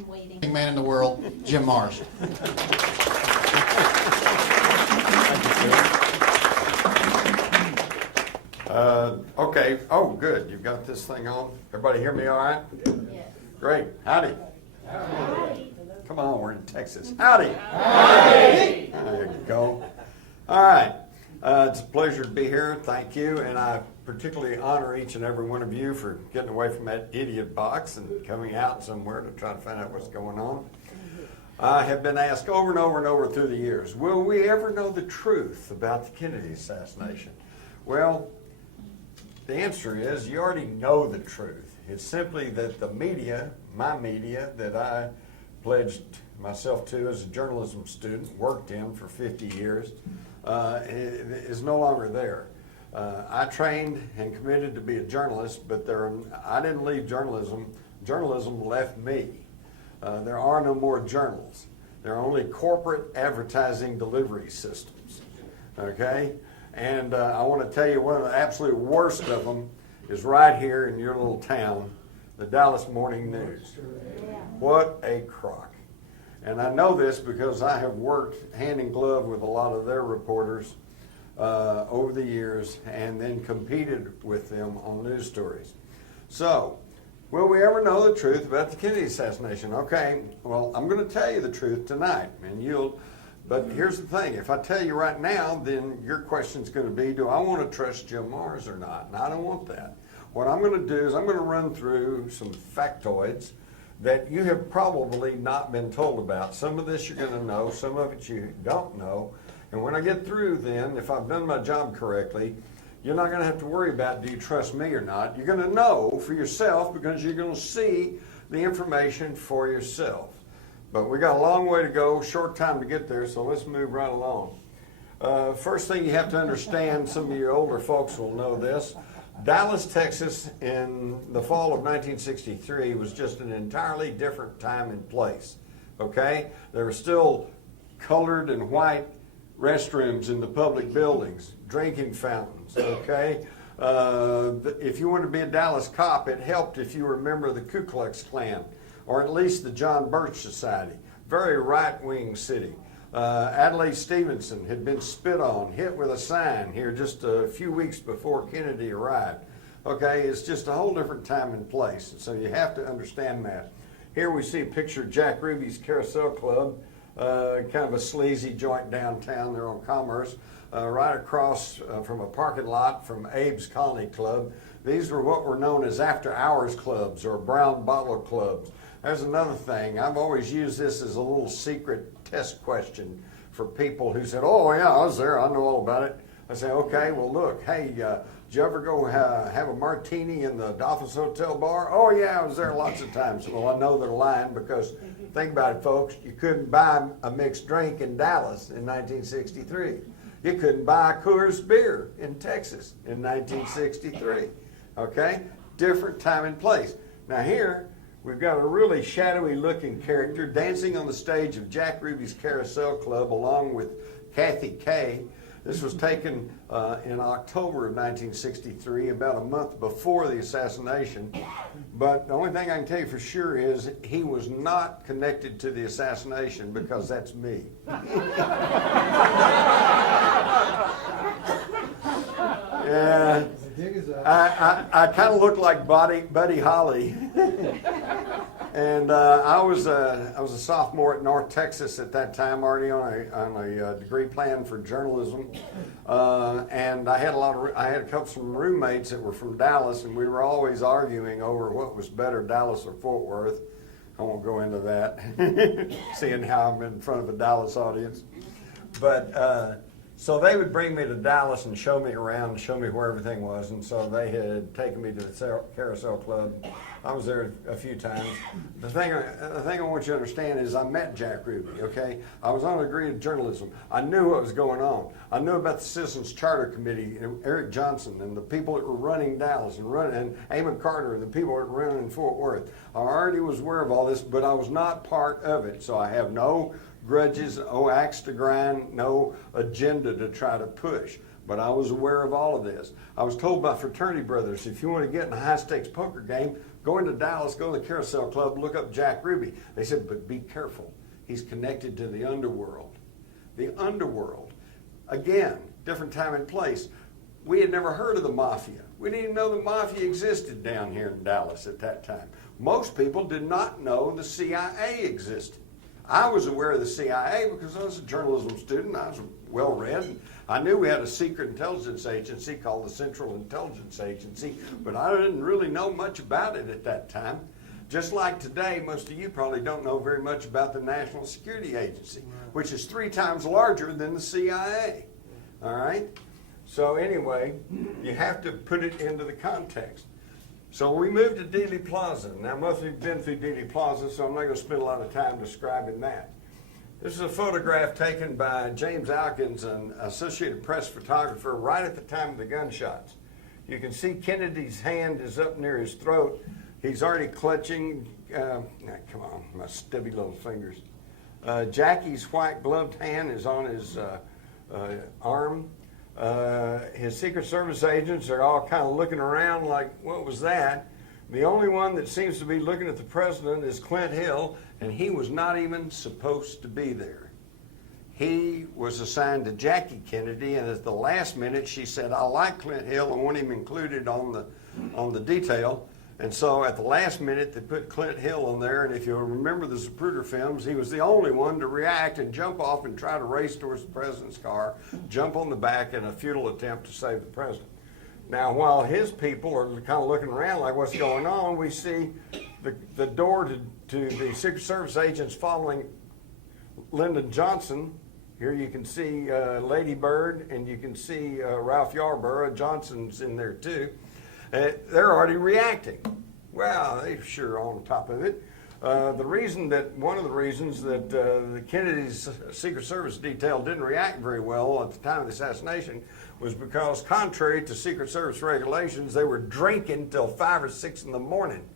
I'm waiting. Man in the world, Jim Mars. Okay. Oh, good. You've got this thing on. Everybody hear me all right? Yes. Great. Howdy. Howdy. Come on, we're in Texas. Howdy. Howdy. There you go. All right. It's a pleasure to be here. Thank you. And I particularly honor each and every one of you for getting away from that idiot box and coming out somewhere to try to find out what's going on. I have been asked over and over and over through the years, will we ever know the truth about the Kennedy assassination? Well, the answer is you already know the truth. It's simply that the media, my media, that I pledged myself to as a journalism student, worked in for 50 years, is no longer there. I trained and committed to be a journalist, but I didn't leave journalism. Journalism left me. There are no more journals. There are only corporate advertising delivery systems. Okay? And I want to tell you one of the absolute worst of them is right here in your little town, the Dallas Morning News. What a crock. And I know this because I have worked hand in glove with a lot of their reporters over the years and then competed with them on news stories. So, will we ever know the truth about the Kennedy assassination? Okay, well, I'm going to tell you the truth tonight, but here's the thing. If I tell you right now, then your question's going to be, do I want to trust Jim Mars or not? And I don't want that. What I'm going to do is I'm going to run through some factoids that you have probably not been told about. Some of this you're going to know, some of it you don't know. And when I get through then, if I've done my job correctly, you're not going to have to worry about, do you trust me or not? You're going to know for yourself because you're going to see the information for yourself. But we got a long way to go, short time to get there, so let's move right along. First thing you have to understand, some of you older folks will know this, Dallas, Texas in the fall of 1963 was just an entirely different time and place, okay? There were still colored and white restrooms in the public buildings, drinking fountains, okay? If you wanted to be a Dallas cop, it helped if you were a member of the Ku Klux Klan, or at least the John Birch Society. Very right-wing city. Adlai Stevenson had been spit on, hit with a sign here just a few weeks before Kennedy arrived. Okay, it's just a whole different time and place, so you have to understand that. Here we see a picture of Jack Ruby's Carousel Club, kind of a sleazy joint downtown there on Commerce, right across from a parking lot from Abe's Colony Club. These were what were known as after-hours clubs or brown bottle clubs. There's another thing. I've always used this as a little secret test question for people who said, oh, yeah, I was there. I know all about it. I say, okay, well, look, hey, did you ever go have a martini in the Dolphins Hotel bar? Oh, yeah, I was there lots of times. Well, I know they're lying because, think about it, folks, you couldn't buy a mixed drink in Dallas in 1963. You couldn't buy a Coors beer in Texas in 1963. Okay? Different time and place. Now here, we've got a really shadowy looking character dancing on the stage of Jack Ruby's Carousel Club along with Kathy Kay. This was taken in October of 1963, about a month before the assassination. But the only thing I can tell you for sure is he was not connected to the assassination because that's me. Yeah. I kind of looked like Buddy Holly. And I was a sophomore at North Texas at that time, already on a degree plan for journalism, and I had a couple some roommates that were from Dallas, and we were always arguing over what was better, Dallas or Fort Worth. I won't go into that, seeing how I'm in front of a Dallas audience, but. So they would bring me to Dallas and show me around and show me where everything was. And so they had taken me to the Carousel Club. I was there a few times. The thing I want you to understand is I met Jack Ruby, okay? I was on a degree of journalism. I knew what was going on. I knew about the Citizens Charter Committee, Eric Johnson, and the people that were running Dallas, and Amon Carter, and the people that were running Fort Worth. I already was aware of all this, but I was not part of it. So I have no grudges, no axe to grind, no agenda to try to push. But I was aware of all of this. I was told by fraternity brothers, if you want to get in a high-stakes poker game, Go into Dallas, go to the Carousel Club, look up Jack Ruby. They said, but be careful. He's connected to the underworld. The underworld. Again, different time and place. We had never heard of the mafia. We didn't even know the mafia existed down here in Dallas at that time. Most people did not know the CIA existed. I was aware of the CIA because I was a journalism student. I was well read. I knew we had a secret intelligence agency called the Central Intelligence Agency, but I didn't really know much about it at that time. Just like today, most of you probably don't know very much about the National Security Agency, which is 3 times larger than the CIA. All right? So anyway, you have to put it into the context. So we moved to Dealey Plaza. Now, most of you have been through Dealey Plaza, so I'm not going to spend a lot of time describing that. This is a photograph taken by James Alkins, an Associated Press photographer, right at the time of the gunshots. You can see Kennedy's hand is up near his throat. He's already clutching, come on, my stubby little fingers. Jackie's white gloved hand is on his arm. His Secret Service agents are all kind of looking around like, what was that? The only one that seems to be looking at the president is Clint Hill, and he was not even supposed to be there. He was assigned to Jackie Kennedy, and at the last minute she said, I like Clint Hill, I want him included on the detail. And so at the last minute they put Clint Hill on there, and if you remember the Zapruder films, he was the only one to react and jump off and try to race towards the president's car, jump on the back in a futile attempt to save the president. Now, while his people are kind of looking around like what's going on, we see the door to the Secret Service agents following Lyndon Johnson. Here you can see Lady Bird, and you can see Ralph Yarborough. Johnson's in there too. They're already reacting. Well, they're sure on top of it. One of the reasons that the Kennedy's Secret Service detail didn't react very well at the time of the assassination was because, contrary to Secret Service regulations, they were drinking till 5 or 6 in the morning.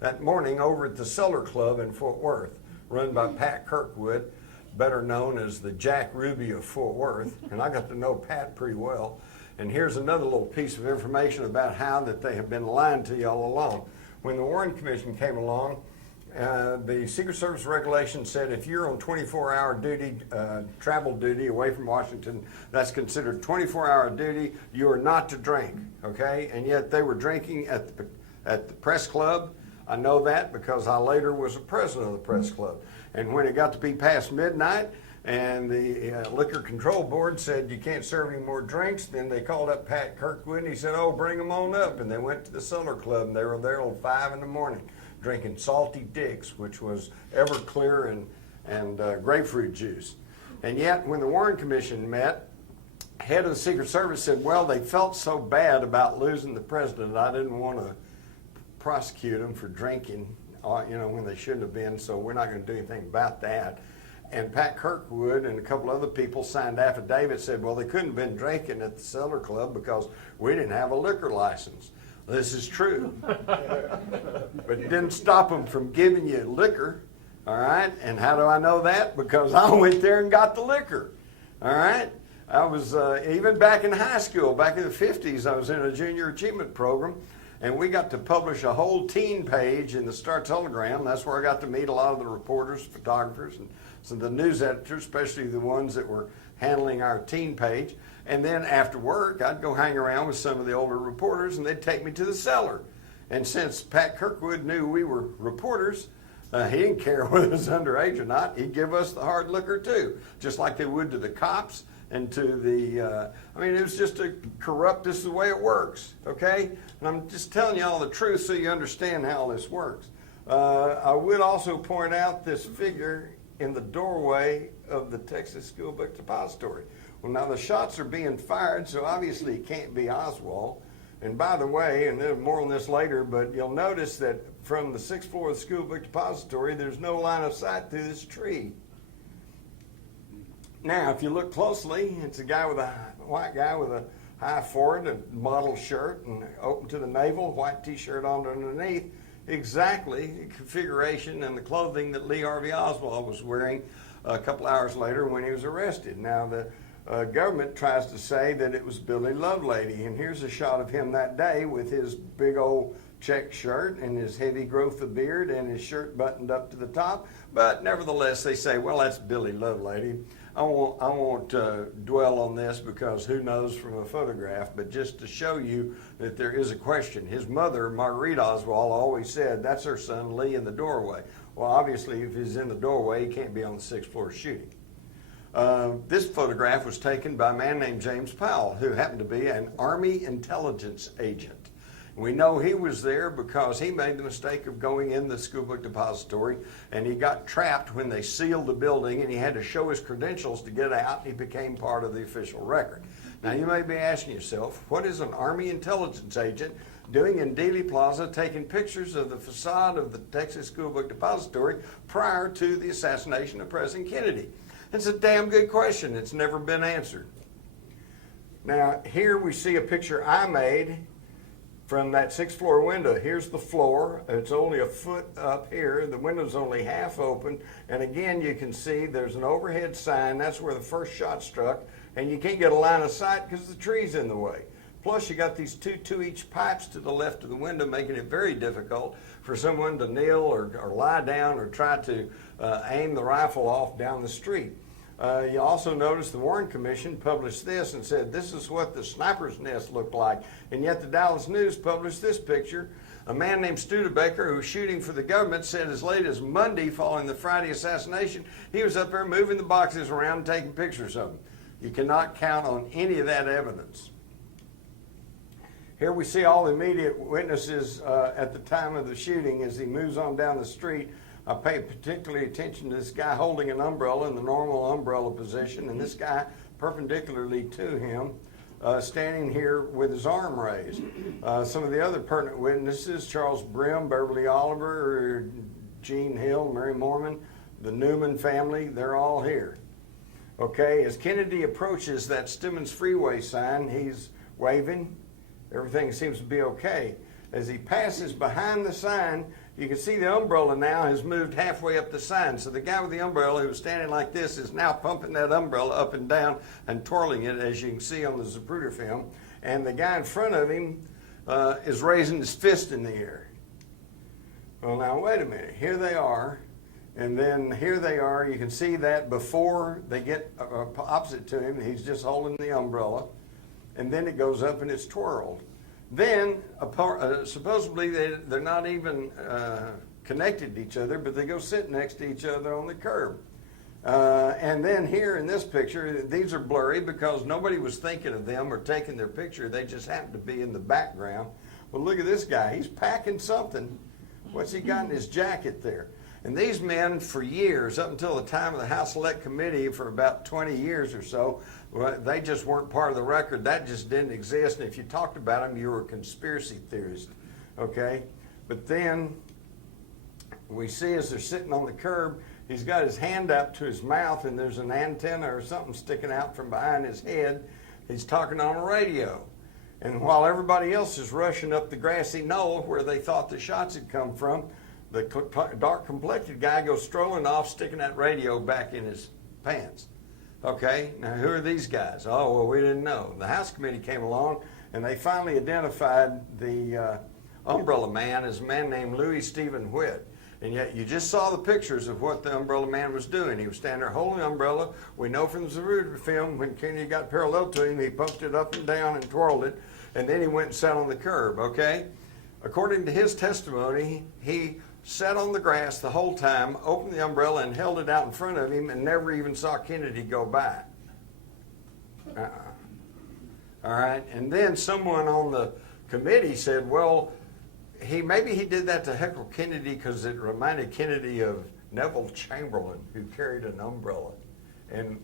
That morning over at the Cellar Club in Fort Worth, run by Pat Kirkwood, better known as the Jack Ruby of Fort Worth. And I got to know Pat pretty well. And here's another little piece of information about how that they have been lying to you all along. When the Warren Commission came along, the Secret Service regulation said if you're on 24-hour duty, travel duty away from Washington, that's considered 24-hour duty. You are not to drink, okay? And yet they were drinking at the press club. I know that because I later was a president of the press club. And when it got to be past midnight, and the Liquor Control Board said you can't serve any more drinks, then they called up Pat Kirkwood and he said, oh, bring them on up. And they went to the Cellar Club and they were there till 5 in the morning drinking Salty Dicks, which was Everclear and grapefruit juice. And yet when the Warren Commission met, head of the Secret Service said, well, they felt so bad about losing the president, I didn't want to prosecute them for drinking, when they shouldn't have been, so we're not going to do anything about that. And Pat Kirkwood and a couple other people signed affidavits, said, well, they couldn't have been drinking at the Cellar Club because we didn't have a liquor license. This is true. But it didn't stop them from giving you liquor, all right? And how do I know that? Because I went there and got the liquor, all right? I was, even back in high school, back in the 50s, I was in a junior achievement program, and we got to publish a whole teen page in the Star-Telegram. That's where I got to meet a lot of the reporters, photographers, and some of the news editors, especially the ones that were handling our teen page. And then after work, I'd go hang around with some of the older reporters, and they'd take me to the cellar. And since Pat Kirkwood knew we were reporters, he didn't care whether it was underage or not. He'd give us the hard liquor too, just like they would to the cops and to the, it was just a corrupt, this is the way it works, okay? And I'm just telling you all the truth so you understand how this works. I would also point out this figure in the doorway of the Texas School Book Depository. Well, now the shots are being fired, so obviously it can't be Oswald. And by the way, and there's more on this later, but you'll notice that from the 6th floor of the School Book Depository, there's no line of sight through this tree. Now, if you look closely, it's a white guy with a high forehead, a model shirt, and open to the navel, white T-shirt on underneath. Exactly the configuration and the clothing that Lee Harvey Oswald was wearing a couple hours later when he was arrested. Now, the government tries to say that it was Billy Lovelady, and here's a shot of him that day with his big old check shirt and his heavy growth of beard and his shirt buttoned up to the top. But nevertheless, they say, well, that's Billy Lovelady. I won't dwell on this because who knows from a photograph, but just to show you that there is a question. His mother, Marguerite Oswald, always said, that's her son Lee in the doorway. Well, obviously, if he's in the doorway, he can't be on the 6th floor shooting. This photograph was taken by a man named James Powell, who happened to be an Army intelligence agent. We know he was there because he made the mistake of going in the school book depository, and he got trapped when they sealed the building, and he had to show his credentials to get out, and he became part of the official record. Now, you may be asking yourself, what is an Army intelligence agent doing in Dealey Plaza taking pictures of the facade of the Texas School Book Depository prior to the assassination of President Kennedy? It's a damn good question. It's never been answered. Now, here we see a picture I made from that 6th floor window. Here's the floor. It's only a foot up here. The window's only half open. And again, you can see there's an overhead sign. That's where the first shot struck. And you can't get a line of sight because the tree's in the way. Plus, you got these two-inch pipes to the left of the window, making it very difficult for someone to kneel or lie down or try to aim the rifle off down the street. You also notice the Warren Commission published this and said this is what the sniper's nest looked like. And yet the Dallas News published this picture. A man named Studebaker, who was shooting for the government, said as late as Monday following the Friday assassination, he was up there moving the boxes around and taking pictures of them. You cannot count on any of that evidence. Here we see all the immediate witnesses at the time of the shooting as he moves on down the street. I pay particularly attention to this guy holding an umbrella in the normal umbrella position, and this guy perpendicularly to him, standing here with his arm raised. Some of the other pertinent witnesses, Charles Brim, Beverly Oliver, Gene Hill, Mary Mormon, the Newman family, they're all here. Okay, as Kennedy approaches that Stemmons Freeway sign, he's waving. Everything seems to be okay. As he passes behind the sign, you can see the umbrella now has moved halfway up the sign. So the guy with the umbrella who was standing like this is now pumping that umbrella up and down and twirling it, as you can see on the Zapruder film. And the guy in front of him is raising his fist in the air. Well, now, wait a minute. Here they are. And then here they are. You can see that before they get opposite to him, he's just holding the umbrella. And then it goes up and it's twirled. Then, supposedly, they're not even connected to each other, but they go sit next to each other on the curb. And then here in this picture, these are blurry because nobody was thinking of them or taking their picture. They just happened to be in the background. Well, look at this guy. He's packing something. What's he got in his jacket there? And these men, for years, up until the time of the House Select Committee, for about 20 years or so, they just weren't part of the record. That just didn't exist. And if you talked about them, you were a conspiracy theorist. Okay? But then we see as they're sitting on the curb, he's got his hand up to his mouth, and there's an antenna or something sticking out from behind his head. He's talking on a radio. And while everybody else is rushing up the grassy knoll where they thought the shots had come from, the dark-complected guy goes strolling off, sticking that radio back in his pants. Okay, now who are these guys? Oh, well, we didn't know. The House Committee came along, and they finally identified the umbrella man as a man named Louis Stephen Whitt. And yet you just saw the pictures of what the umbrella man was doing. He was standing there holding the umbrella. We know from the Zapruder film, when Kennedy got parallel to him, he pumped it up and down and twirled it, and then he went and sat on the curb, okay? According to his testimony, he sat on the grass the whole time, opened the umbrella and held it out in front of him and never even saw Kennedy go by. All right, and then someone on the committee said, well, maybe he did that to heckle Kennedy because it reminded Kennedy of Neville Chamberlain, who carried an umbrella and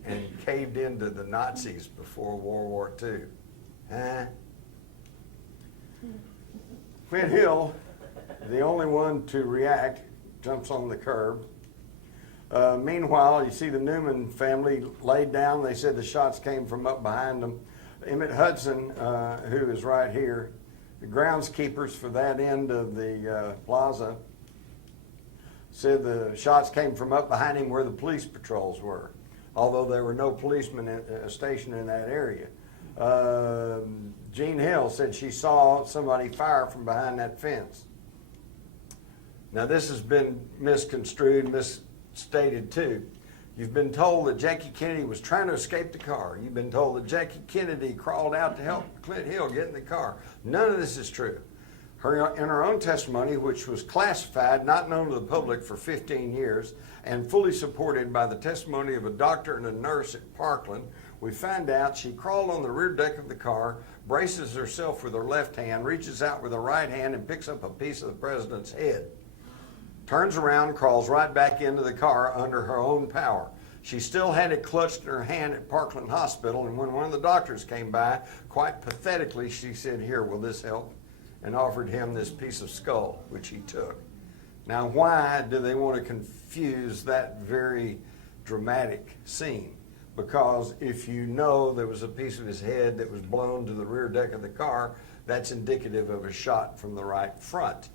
caved into the Nazis before World War II. Flint Hill, the only one to react, jumps on the curb. Meanwhile, you see the Newman family laid down. They said the shots came from up behind them. Emmett Hudson, who is right here, the groundskeepers for that end of the plaza, said the shots came from up behind him where the police patrols were, although there were no policemen stationed in that area. Jean Hill said she saw somebody fire from behind that fence. Now this has been misconstrued, misstated too. You've been told that Jackie Kennedy was trying to escape the car. You've been told that Jackie Kennedy crawled out to help Clint Hill get in the car. None of this is true. In her own testimony, which was classified, not known to the public for 15 years, and fully supported by the testimony of a doctor and a nurse at Parkland, we find out she crawled on the rear deck of the car, braces herself with her left hand, reaches out with her right hand and picks up a piece of the president's head. Turns around, crawls right back into the car under her own power. She still had it clutched in her hand at Parkland Hospital, and when one of the doctors came by, quite pathetically, she said, "Here, will this help?" and offered him this piece of skull, which he took. Now, why do they want to confuse that very dramatic scene? Because if you know there was a piece of his head that was blown to the rear deck of the car, that's indicative of a shot from the right front.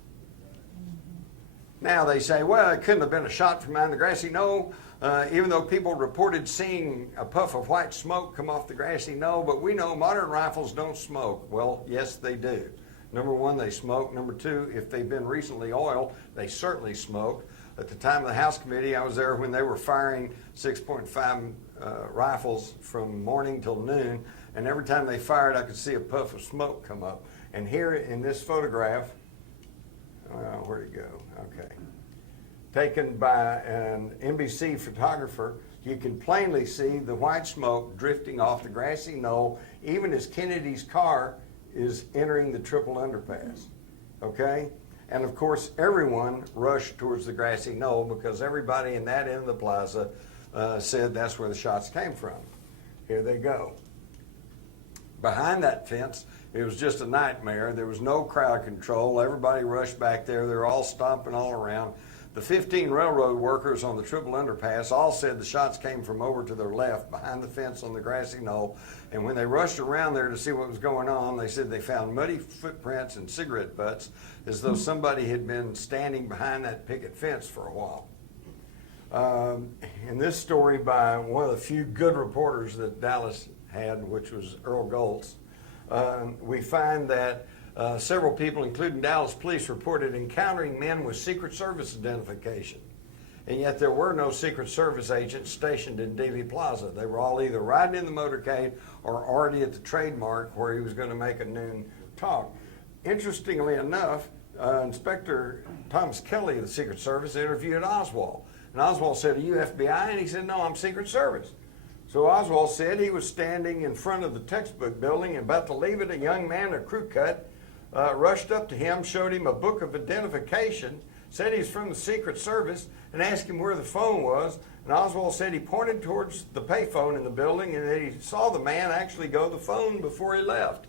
Now they say, well, it couldn't have been a shot from behind the grassy knoll, even though people reported seeing a puff of white smoke come off the grassy knoll, but we know modern rifles don't smoke. Well, yes, they do. Number one, they smoke. Number two, if they've been recently oiled, they certainly smoke. At the time of the House Committee, I was there when they were firing 6.5 rifles from morning till noon, and every time they fired, I could see a puff of smoke come up. And here in this photograph, where'd it go? Okay. Taken by an NBC photographer, you can plainly see the white smoke drifting off the grassy knoll, even as Kennedy's car is entering the triple underpass. Okay? And of course, everyone rushed towards the grassy knoll because everybody in that end of the plaza said that's where the shots came from. Here they go. Behind that fence, it was just a nightmare. There was no crowd control. Everybody rushed back there. They were all stomping all around. The 15 railroad workers on the triple underpass all said the shots came from over to their left, behind the fence on the grassy knoll. And when they rushed around there to see what was going on, they said they found muddy footprints and cigarette butts, as though somebody had been standing behind that picket fence for a while. In this story by one of the few good reporters that Dallas had, which was Earl Goltz, we find that several people, including Dallas police, reported encountering men with Secret Service identification. And yet there were no Secret Service agents stationed in Dealey Plaza. They were all either riding in the motorcade or already at the trademark where he was going to make a noon talk. Interestingly enough, Inspector Thomas Kelly of the Secret Service interviewed Oswald. And Oswald said, "Are you FBI?" And he said, "No, I'm Secret Service." So Oswald said he was standing in front of the textbook building and about to leave it. A young man in a crew cut rushed up to him, showed him a book of identification, said he's from the Secret Service, and asked him where the phone was. And Oswald said he pointed towards the payphone in the building and that he saw the man actually go to the phone before he left.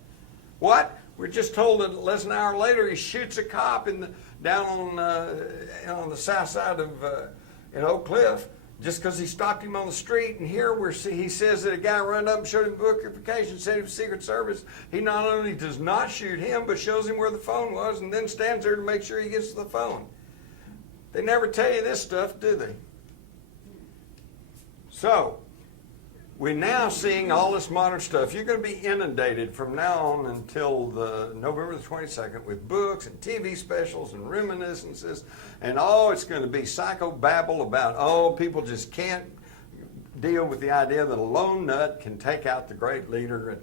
What? We're just told that less than an hour later he shoots a cop down on the south side of in Oak Cliff, just because he stopped him on the street. And here he says that a guy ran up and showed him book identification, said he was Secret Service. He not only does not shoot him, but shows him where the phone was and then stands there to make sure he gets to the phone. They never tell you this stuff, do they? So, we're now seeing all this modern stuff. You're going to be inundated from now on until November the 22nd with books and TV specials and reminiscences. And it's going to be psychobabble about, people just can't deal with the idea that a lone nut can take out the great leader. And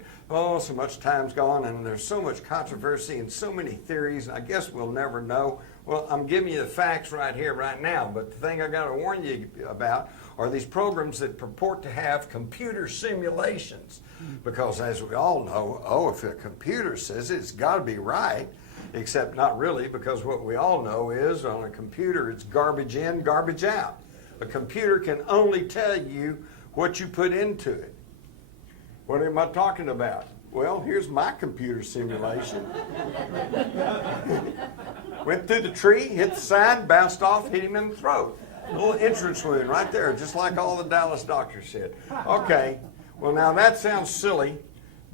so much time's gone and there's so much controversy and so many theories, and I guess we'll never know. Well, I'm giving you the facts right here, right now, but the thing I got to warn you about are these programs that purport to have computer simulations. Because as we all know, if a computer says it's got to be right, except not really, because what we all know is on a computer it's garbage in, garbage out. A computer can only tell you what you put into it. What am I talking about? Well, here's my computer simulation. Went through the tree, hit the side, bounced off, hit him in the throat. A little entrance wound right there, just like all the Dallas doctors said. Okay, well now that sounds silly,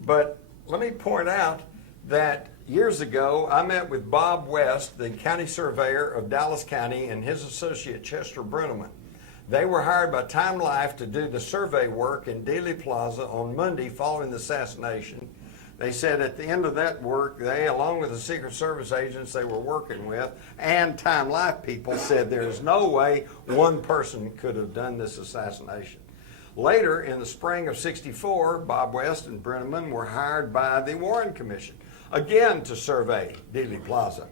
but let me point out that years ago I met with Bob West, the county surveyor of Dallas County, and his associate Chester Bruneman. They were hired by Time Life to do the survey work in Dealey Plaza on Monday following the assassination. They said at the end of that work, they, along with the Secret Service agents they were working with and Time Life people, said there's no way one person could have done this assassination. Later, in the spring of '64, Bob West and Brenneman were hired by the Warren Commission, again to survey Dealey Plaza.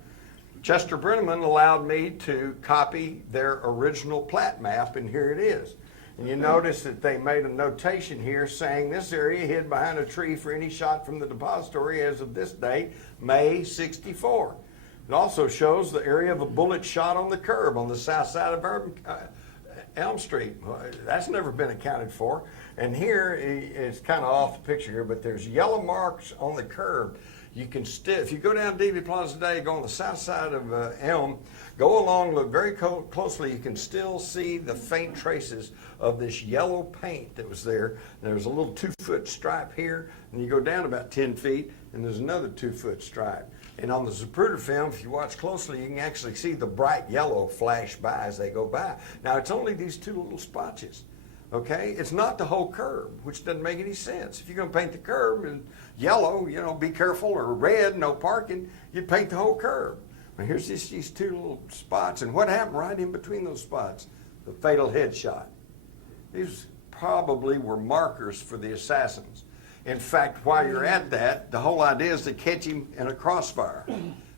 Chester Brenneman allowed me to copy their original plat map, and here it is. And you notice that they made a notation here saying this area hid behind a tree for any shot from the depository as of this date, May '64. It also shows the area of a bullet shot on the curb on the south side of Elm Street. That's never been accounted for. And here, it's kind of off the picture here, but there's yellow marks on the curb. You can still, if you go down Dealey Plaza today, go on the south side of Elm, go along, look very closely, you can still see the faint traces of this yellow paint that was there. There's a little 2-foot stripe here, and you go down about 10 feet, and there's another 2-foot stripe. And on the Zapruder film, if you watch closely, you can actually see the bright yellow flash by as they go by. Now, it's only these 2 little spotches. Okay, it's not the whole curb, which doesn't make any sense. If you're going to paint the curb in yellow, you know, be careful, or red, no parking, you paint the whole curb. Now here's just these 2 little spots, and what happened right in between those spots? The fatal headshot. These probably were markers for the assassins. In fact, while you're at that, the whole idea is to catch him in a crossfire.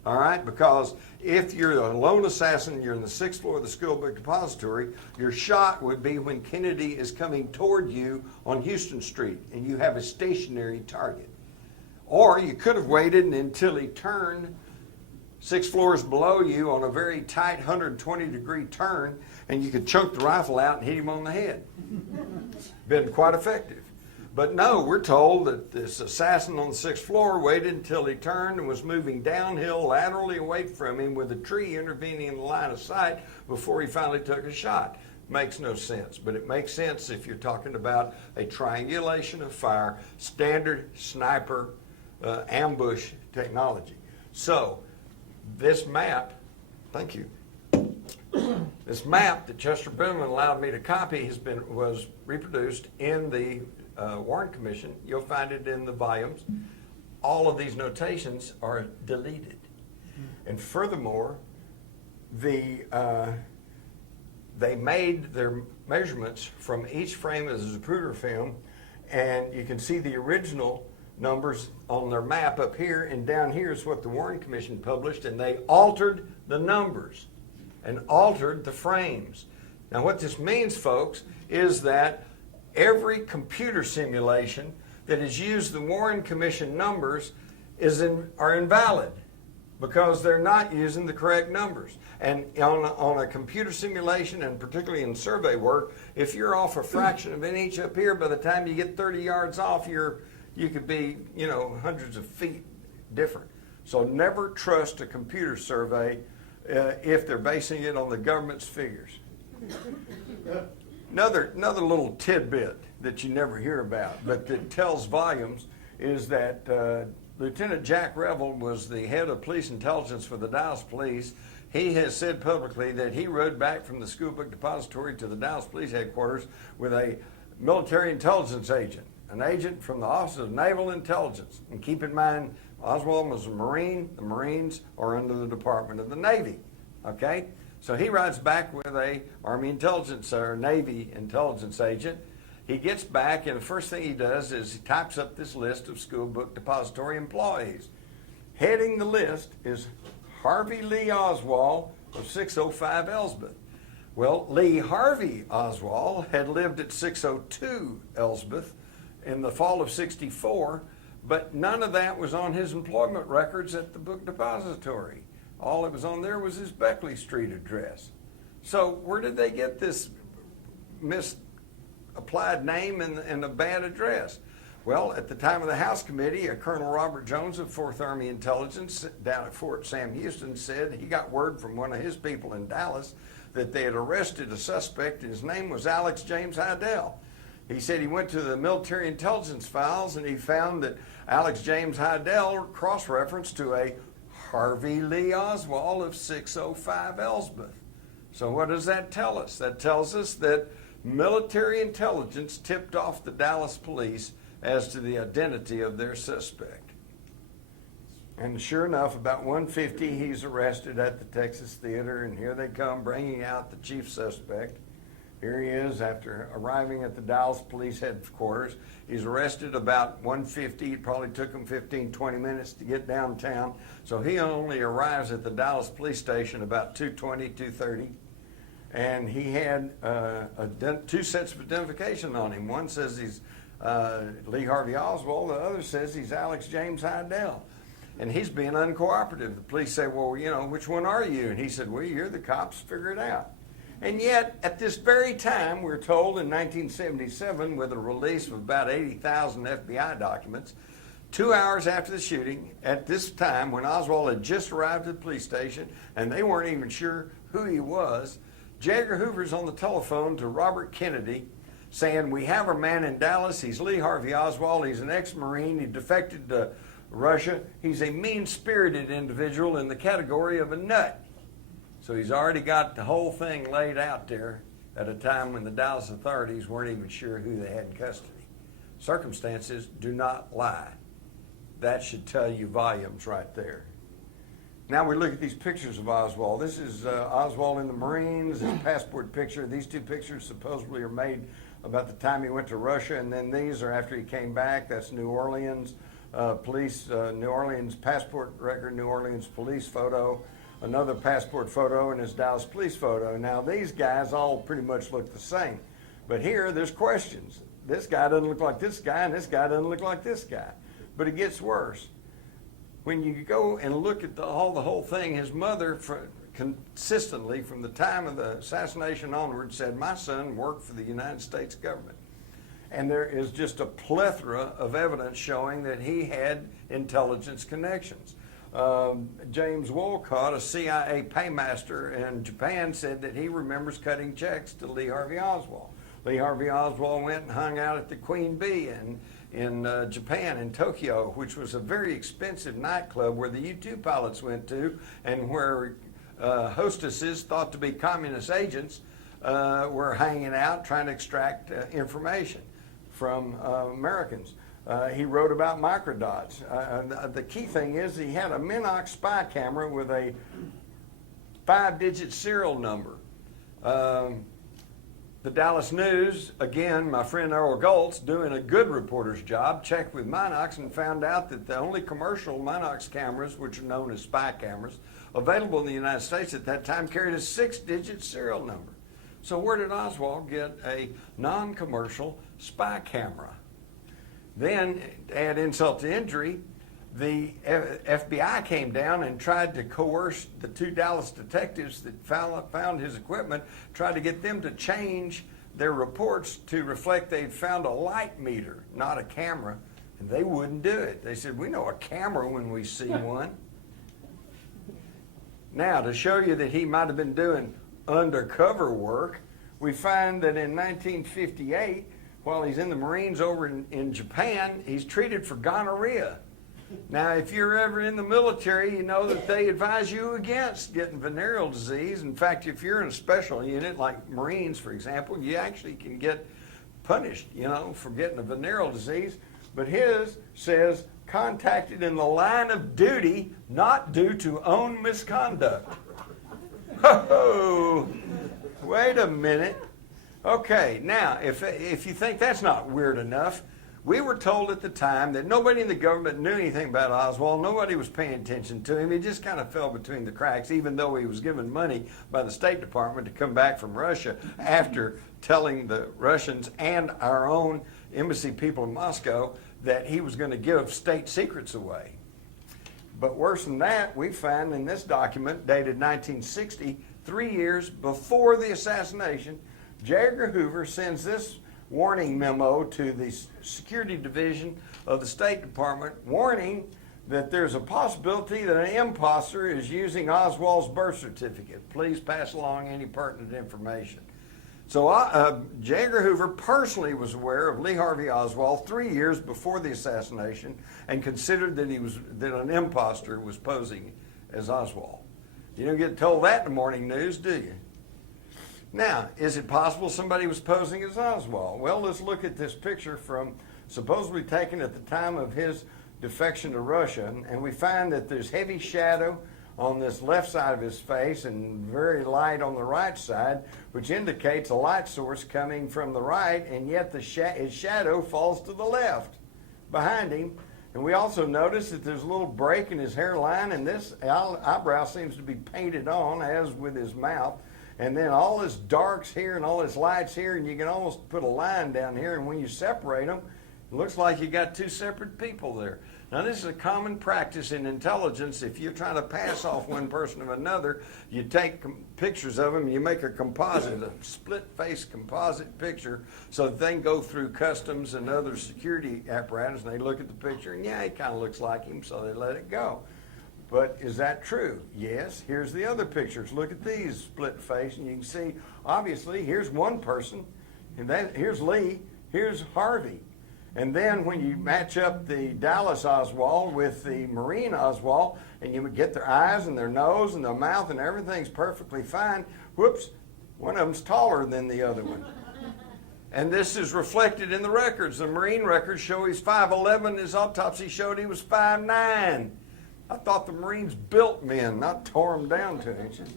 All right, because if you're a lone assassin, you're in the 6th floor of the school book depository, your shot would be when Kennedy is coming toward you on Houston Street and you have a stationary target. Or you could have waited until he turned 6 floors below you on a very tight 120-degree turn, and you could choke the rifle out and hit him on the head. Been quite effective. But no, we're told that this assassin on the 6th floor waited until he turned and was moving downhill laterally away from him with a tree intervening in the line of sight before he finally took a shot. Makes no sense, but it makes sense if you're talking about a triangulation of fire, standard sniper ambush technology. So this map, thank you. This map that Chester Brenneman allowed me to copy was reproduced in the Warren Commission. You'll find it in the volumes. All of these notations are deleted. And furthermore, they made their measurements from each frame of the Zapruder film, and you can see the original numbers on their map up here, and down here is what the Warren Commission published, and they altered the numbers and altered the frames. Now what this means, folks, is that every computer simulation that has used the Warren Commission numbers are invalid because they're not using the correct numbers. And on a computer simulation, and particularly in survey work, if you're off a fraction of an inch up here, by the time you get 30 yards off, you could be, you know, hundreds of feet different. So never trust a computer survey if they're basing it on the government's figures. Another little tidbit that you never hear about, but that tells volumes, is that Lieutenant Jack Revel was the head of police intelligence for the Dallas Police. He has said publicly that he rode back from the school book depository to the Dallas Police headquarters with a military intelligence agent, an agent from the Office of Naval Intelligence. And keep in mind, Oswald was a Marine. The Marines are under the Department of the Navy, okay? So he rides back with a Army intelligence or Navy intelligence agent. He gets back, and the first thing he does is he types up this list of school book depository employees. Heading the list is Harvey Lee Oswald of 605 Elsbeth. Well, Lee Harvey Oswald had lived at 602 Elsbeth in the fall of '64, but none of that was on his employment records at the book depository. All that was on there was his Beckley Street address. So where did they get this misapplied name and a bad address? Well, at the time of the House Committee, Colonel Robert Jones of 4th Army Intelligence down at Fort Sam Houston said he got word from one of his people in Dallas that they had arrested a suspect, and his name was Alex James Hydell. He said he went to the military intelligence files and he found that Alex James Hydell cross-referenced to a Harvey Lee Oswald of 605 Elsbeth. So what does that tell us? That tells us that military intelligence tipped off the Dallas police as to the identity of their suspect. And sure enough, about 1:50, he's arrested at the Texas Theater, and here they come bringing out the chief suspect. Here he is after arriving at the Dallas Police Headquarters. He's arrested about 1:50. It probably took him 15, 20 minutes to get downtown. So he only arrives at the Dallas Police Station about 2:20, 2:30. And he had two sets of identification on him. One says he's Lee Harvey Oswald. The other says he's Alex James Heidel. And he's being uncooperative. The police say, well, you know, which one are you? And he said, well, you're the cops, figure it out. And yet, at this very time, we're told in 1977, with a release of about 80,000 FBI documents, 2 hours after the shooting, at this time, when Oswald had just arrived at the police station, and they weren't even sure who he was, J. Edgar Hoover's on the telephone to Robert Kennedy, saying, we have a man in Dallas, he's Lee Harvey Oswald, he's an ex-Marine, he defected to Russia, he's a mean-spirited individual in the category of a nut. So he's already got the whole thing laid out there at a time when the Dallas authorities weren't even sure who they had in custody. Circumstances do not lie. That should tell you volumes right there. Now we look at these pictures of Oswald. This is Oswald in the Marines, his passport picture. These two pictures supposedly are made about the time he went to Russia, and then these are after he came back. That's New Orleans police, New Orleans passport record, New Orleans police photo, another passport photo, and his Dallas police photo. Now these guys all pretty much look the same, but here there's questions. This guy doesn't look like this guy, and this guy doesn't look like this guy. But it gets worse. When you go and look at the whole thing, his mother consistently, from the time of the assassination onward, said, my son worked for the United States government. And there is just a plethora of evidence showing that he had intelligence connections. James Wolcott, a CIA paymaster in Japan, said that he remembers cutting checks to Lee Harvey Oswald. Lee Harvey Oswald went and hung out at the Queen Bee in Japan, in Tokyo, which was a very expensive nightclub where the U-2 pilots went to, and where hostesses thought to be communist agents were hanging out trying to extract information from Americans. He wrote about microdots. The key thing is he had a Minox spy camera with a 5-digit serial number. The Dallas News, again, my friend Earl Goltz, doing a good reporter's job, checked with Minox and found out that the only commercial Minox cameras, which are known as spy cameras, available in the United States at that time carried a 6-digit serial number. So where did Oswald get a non-commercial spy camera? Then, to add insult to injury, the FBI came down and tried to coerce the 2 Dallas detectives that found his equipment, tried to get them to change their reports to reflect they'd found a light meter, not a camera, and they wouldn't do it. They said, we know a camera when we see one. Now, to show you that he might have been doing undercover work, we find that in 1958, while he's in the Marines over in Japan, he's treated for gonorrhea. Now, if you're ever in the military, you know that they advise you against getting venereal disease. In fact, if you're in a special unit, like Marines, for example, you actually can get punished, for getting a venereal disease. But his says, contacted in the line of duty, not due to own misconduct. Oh, wait a minute. Okay, now, if you think that's not weird enough, we were told at the time that nobody in the government knew anything about Oswald. Nobody was paying attention to him. He just kind of fell between the cracks, even though he was given money by the State Department to come back from Russia after telling the Russians and our own embassy people in Moscow that he was going to give state secrets away. But worse than that, we find in this document dated 1960, 3 years before the assassination, J. Edgar Hoover sends this warning memo to the Security Division of the State Department, warning that there's a possibility that an imposter is using Oswald's birth certificate. Please pass along any pertinent information. So J. Edgar Hoover personally was aware of Lee Harvey Oswald 3 years before the assassination and considered that an imposter was posing as Oswald. You don't get told that in the morning news, do you? Now, is it possible somebody was posing as Oswald? Well, let's look at this picture from supposedly taken at the time of his defection to Russia, and we find that there's heavy shadow on this left side of his face and very light on the right side, which indicates a light source coming from the right, and yet his shadow falls to the left behind him. And we also notice that there's a little break in his hairline, and this eyebrow seems to be painted on, as with his mouth. And then all this darks here and all this lights here, and you can almost put a line down here, and when you separate them, it looks like you got two separate people there. Now, this is a common practice in intelligence. If you're trying to pass off one person of another, you take pictures of them, you make a composite, a split-face composite picture, so that they can go through customs and other security apparatus, and they look at the picture, and yeah, he kind of looks like him, so they let it go. But is that true? Yes. Here's the other pictures. Look at these split face, and you can see, obviously, here's one person, and here's Lee, here's Harvey. And then when you match up the Dallas Oswald with the Marine Oswald, and you would get their eyes and their nose and their mouth and everything's perfectly fine, whoops, one of them's taller than the other one. And this is reflected in the records. The Marine records show he's 5'11". His autopsy showed he was 5'9". I thought the Marines built men, not tore them down 2 inches.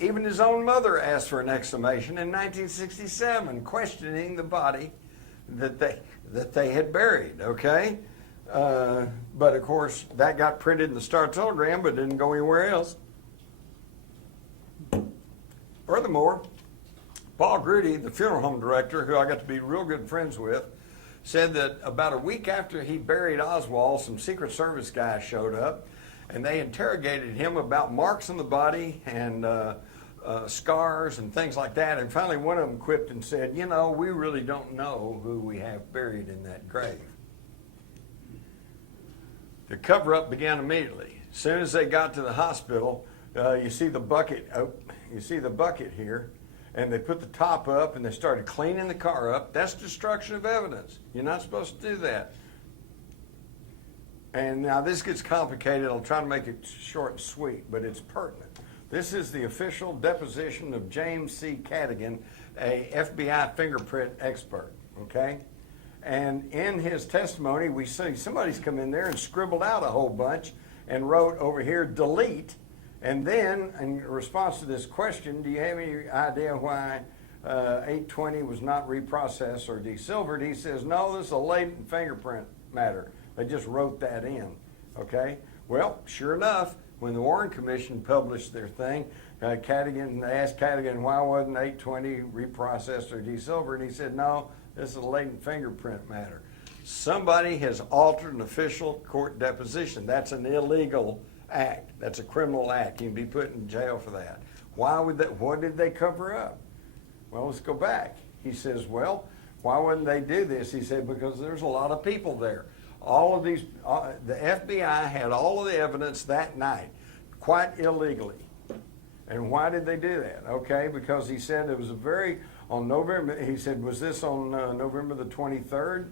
Even his own mother asked for an exhumation in 1967, questioning the body that they had buried, okay? But of course, that got printed in the Star-Telegram, but didn't go anywhere else. Furthermore, Paul Grudy, the funeral home director, who I got to be real good friends with, said that about a week after he buried Oswald, some Secret Service guys showed up, and they interrogated him about marks on the body and scars and things like that. And finally, one of them quipped and said, "You know, we really don't know who we have buried in that grave." The cover-up began immediately. As soon as they got to the hospital, you see the bucket. You see the bucket here. And they put the top up, and they started cleaning the car up. That's destruction of evidence. You're not supposed to do that. And now this gets complicated. I'll try to make it short and sweet, but it's pertinent. This is the official deposition of James C. Cadogan, a FBI fingerprint expert, okay? And in his testimony, we see somebody's come in there and scribbled out a whole bunch and wrote over here, delete. And then, in response to this question, do you have any idea why 820 was not reprocessed or desilvered? He says, no, this is a latent fingerprint matter. They just wrote that in, okay? Well, sure enough, when the Warren Commission published their thing, Cadogan, they asked Cadogan, why wasn't 820 reprocessed or desilvered? And he said, no, this is a latent fingerprint matter. Somebody has altered an official court deposition. That's an illegal act. That's a criminal act. You can be put in jail for that. Why would that? What did they cover up? Well, let's go back. He says, well, why wouldn't they do this? He said, because there's a lot of people there. All of these, the FBI had all of the evidence that night, quite illegally. And why did they do that? Okay, because he said it was on November, he said, was this on November the 23rd?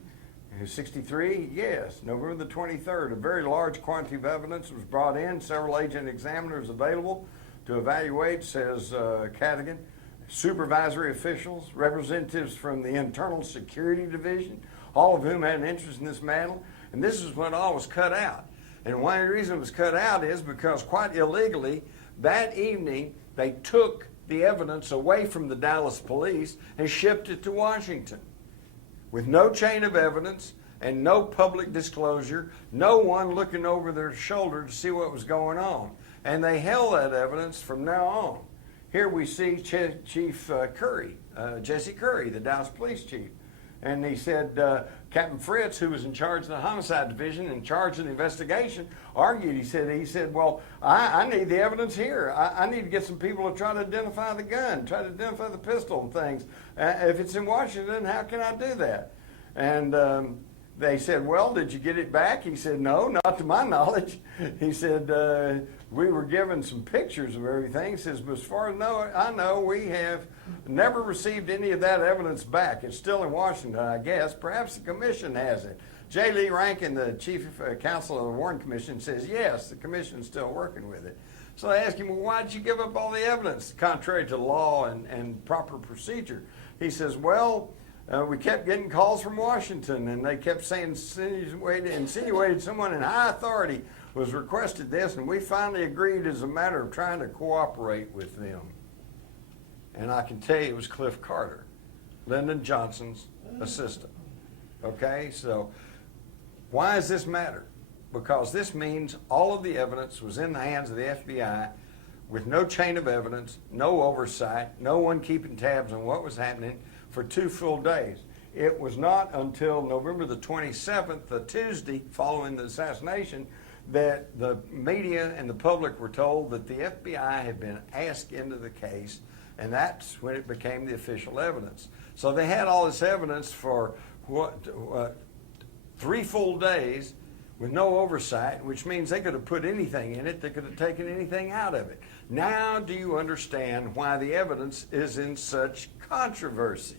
63? Yes, November the 23rd. A very large quantity of evidence was brought in, several agent examiners available to evaluate, says Cadogan, supervisory officials, representatives from the Internal Security Division, all of whom had an interest in this matter. And this is when all was cut out. And one reason it was cut out is because quite illegally, that evening, they took the evidence away from the Dallas police and shipped it to Washington. With no chain of evidence and no public disclosure, no one looking over their shoulder to see what was going on. And they held that evidence from now on. Here we see Chief Curry, Jesse Curry, the Dallas police chief. And he said, Captain Fritz, who was in charge of the homicide division, in charge of the investigation, argued. He said, well, I need the evidence here. I need to get some people to try to identify the gun, try to identify the pistol and things. If it's in Washington, how can I do that? And they said, well, did you get it back? He said, no, not to my knowledge. He said, we were given some pictures of everything. He says, but as far as I know, we have never received any of that evidence back. It's still in Washington, I guess. Perhaps the commission has it. J. Lee Rankin, the chief counsel of the Warren Commission, says, yes, the commission's still working with it. So they asked him, well, why did you give up all the evidence contrary to law and proper procedure? He says, well, we kept getting calls from Washington, and they kept saying insinuated someone in high authority was requested this, and we finally agreed as a matter of trying to cooperate with them. And I can tell you it was Cliff Carter, Lyndon Johnson's assistant. Okay, so why does this matter? Because this means all of the evidence was in the hands of the FBI with no chain of evidence, no oversight, no one keeping tabs on what was happening for 2 full days. It was not until November the 27th, the Tuesday following the assassination, that the media and the public were told that the FBI had been asked into the case, and that's when it became the official evidence. So they had all this evidence for 3 full days with no oversight, which means they could have put anything in it, they could have taken anything out of it. Now do you understand why the evidence is in such controversy?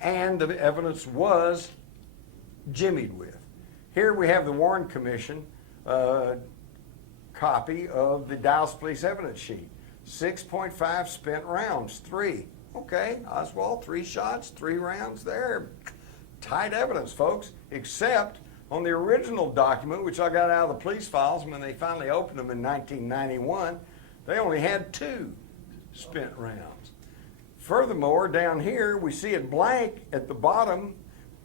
And the evidence was jimmied with. Here we have the Warren Commission copy of the Dallas Police evidence sheet. 6.5 spent rounds, 3. Okay, Oswald, 3 shots, 3 rounds there. Tight evidence, folks, except on the original document, which I got out of the police files when they finally opened them in 1991, they only had 2 spent rounds. Furthermore, down here, we see it blank at the bottom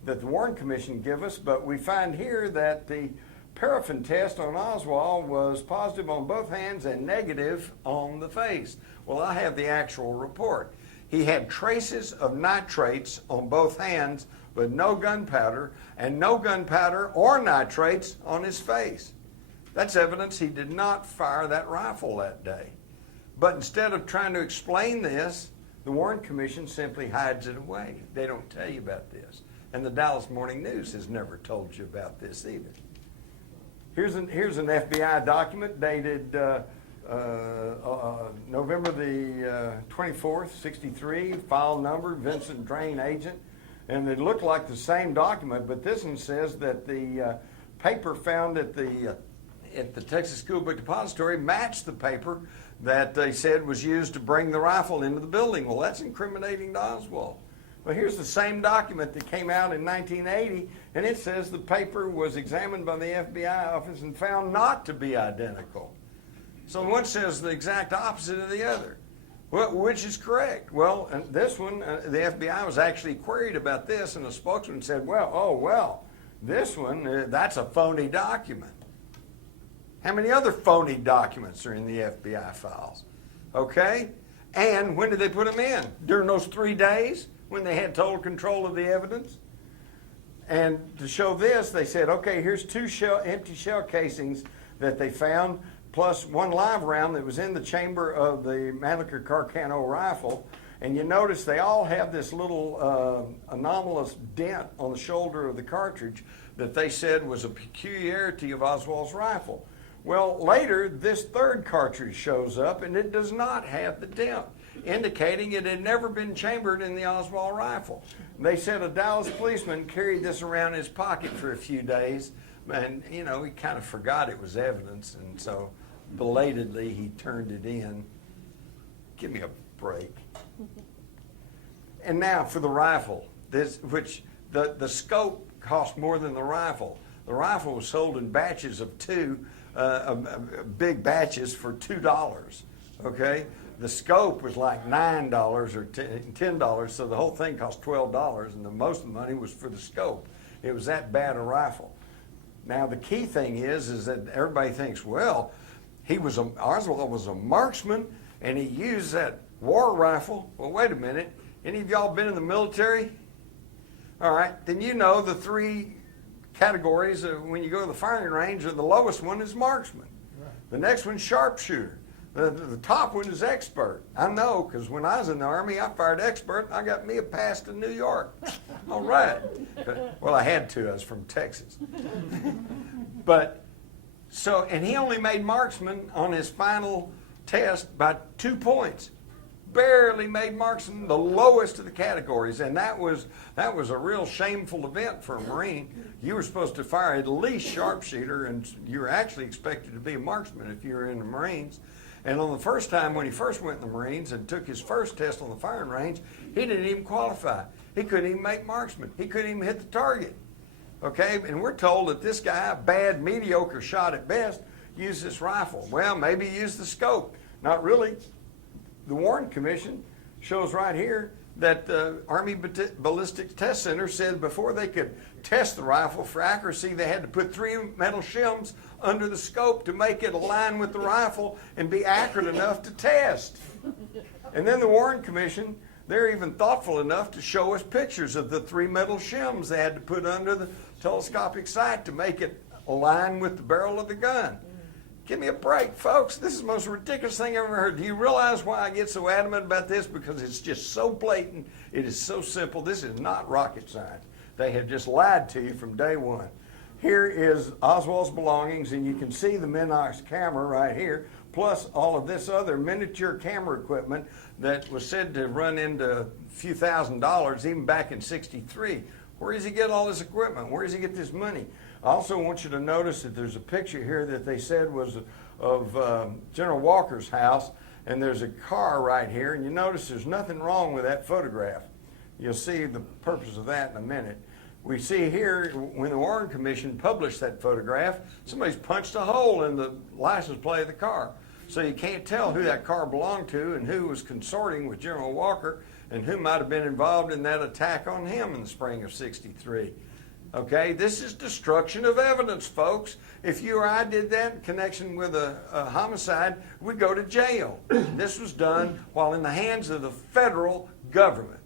that the Warren Commission give us, but we find here that the paraffin test on Oswald was positive on both hands and negative on the face. Well, I have the actual report. He had traces of nitrates on both hands, but no gunpowder, and no gunpowder or nitrates on his face. That's evidence he did not fire that rifle that day. But instead of trying to explain this, the Warren Commission simply hides it away. They don't tell you about this. And the Dallas Morning News has never told you about this either. Here's an FBI document dated November the 24th, 63, file number, Vincent Drain agent. And it looked like the same document, but this one says that the paper found at the Texas School Book Depository matched the paper that they said was used to bring the rifle into the building. Well, that's incriminating to Oswald. Well, here's the same document that came out in 1980, and it says the paper was examined by the FBI office and found not to be identical. So one says the exact opposite of the other. Well, which is correct? Well, and this one, the FBI was actually queried about this, and the spokesman said, well, this one, that's a phony document. How many other phony documents are in the FBI files? Okay? And when did they put them in? During those 3 days when they had total control of the evidence? And to show this, they said, okay, here's 2 empty shell casings that they found, plus 1 live round that was in the chamber of the Mannlicher Carcano rifle. And you notice they all have this little anomalous dent on the shoulder of the cartridge that they said was a peculiarity of Oswald's rifle. Well, later, this 3rd cartridge shows up, and it does not have the dent, indicating it had never been chambered in the Oswald rifle. They said a Dallas policeman carried this around in his pocket for a few days, and, he kind of forgot it was evidence, and so belatedly he turned it in. Give me a break. And now for the rifle, which the scope cost more than the rifle. The rifle was sold in batches of 2, big batches for $2. Okay, the scope was like $9 or $10, so the whole thing cost $12, and the most of the money was for the scope. It was that bad a rifle. Now the key thing is that everybody thinks, well, Oswald was a marksman, and he used that war rifle. Well, wait a minute. Any of y'all been in the military? All right, then you know the 3 categories when you go to the firing range. The lowest one is marksman. Right. The next one's sharpshooter. The top one is expert. I know, because when I was in the Army, I fired expert. I got me a pass to New York. All right. Well, I had to. I was from Texas. And he only made marksman on his final test by 2 points. barely made marks in the lowest of the categories, and that was a real shameful event for a Marine. You were supposed to fire at least sharpshooter, and you were actually expected to be a marksman if you were in the Marines. And on the first time when he first went in the Marines and took his first test on the firing range, he didn't even qualify. He couldn't even make marksman. He couldn't even hit the target. Okay, and we're told that this guy, a bad, mediocre shot at best, used this rifle. Well, maybe he used the scope. Not really. The Warren Commission shows right here that the Army Ballistics Test Center said before they could test the rifle for accuracy, they had to put 3 metal shims under the scope to make it align with the rifle and be accurate enough to test. And then the Warren Commission, they're even thoughtful enough to show us pictures of the 3 metal shims they had to put under the telescopic sight to make it align with the barrel of the gun. Give me a break, folks. This is the most ridiculous thing I've ever heard. Do you realize why I get so adamant about this? Because it's just so blatant. It is so simple. This is not rocket science. They have just lied to you from day one. Here is Oswald's belongings, and you can see the Minox camera right here, plus all of this other miniature camera equipment that was said to run into a few $1,000s even back in '63. Where does he get all this equipment? Where does he get this money? I also want you to notice that there's a picture here that they said was of General Walker's house, and there's a car right here, and you notice there's nothing wrong with that photograph. You'll see the purpose of that in a minute. We see here, when the Warren Commission published that photograph, somebody's punched a hole in the license plate of the car. So you can't tell who that car belonged to and who was consorting with General Walker and who might have been involved in that attack on him in the spring of '63. Okay, this is destruction of evidence, folks. If you or I did that in connection with a homicide, we'd go to jail. This was done while in the hands of the federal government.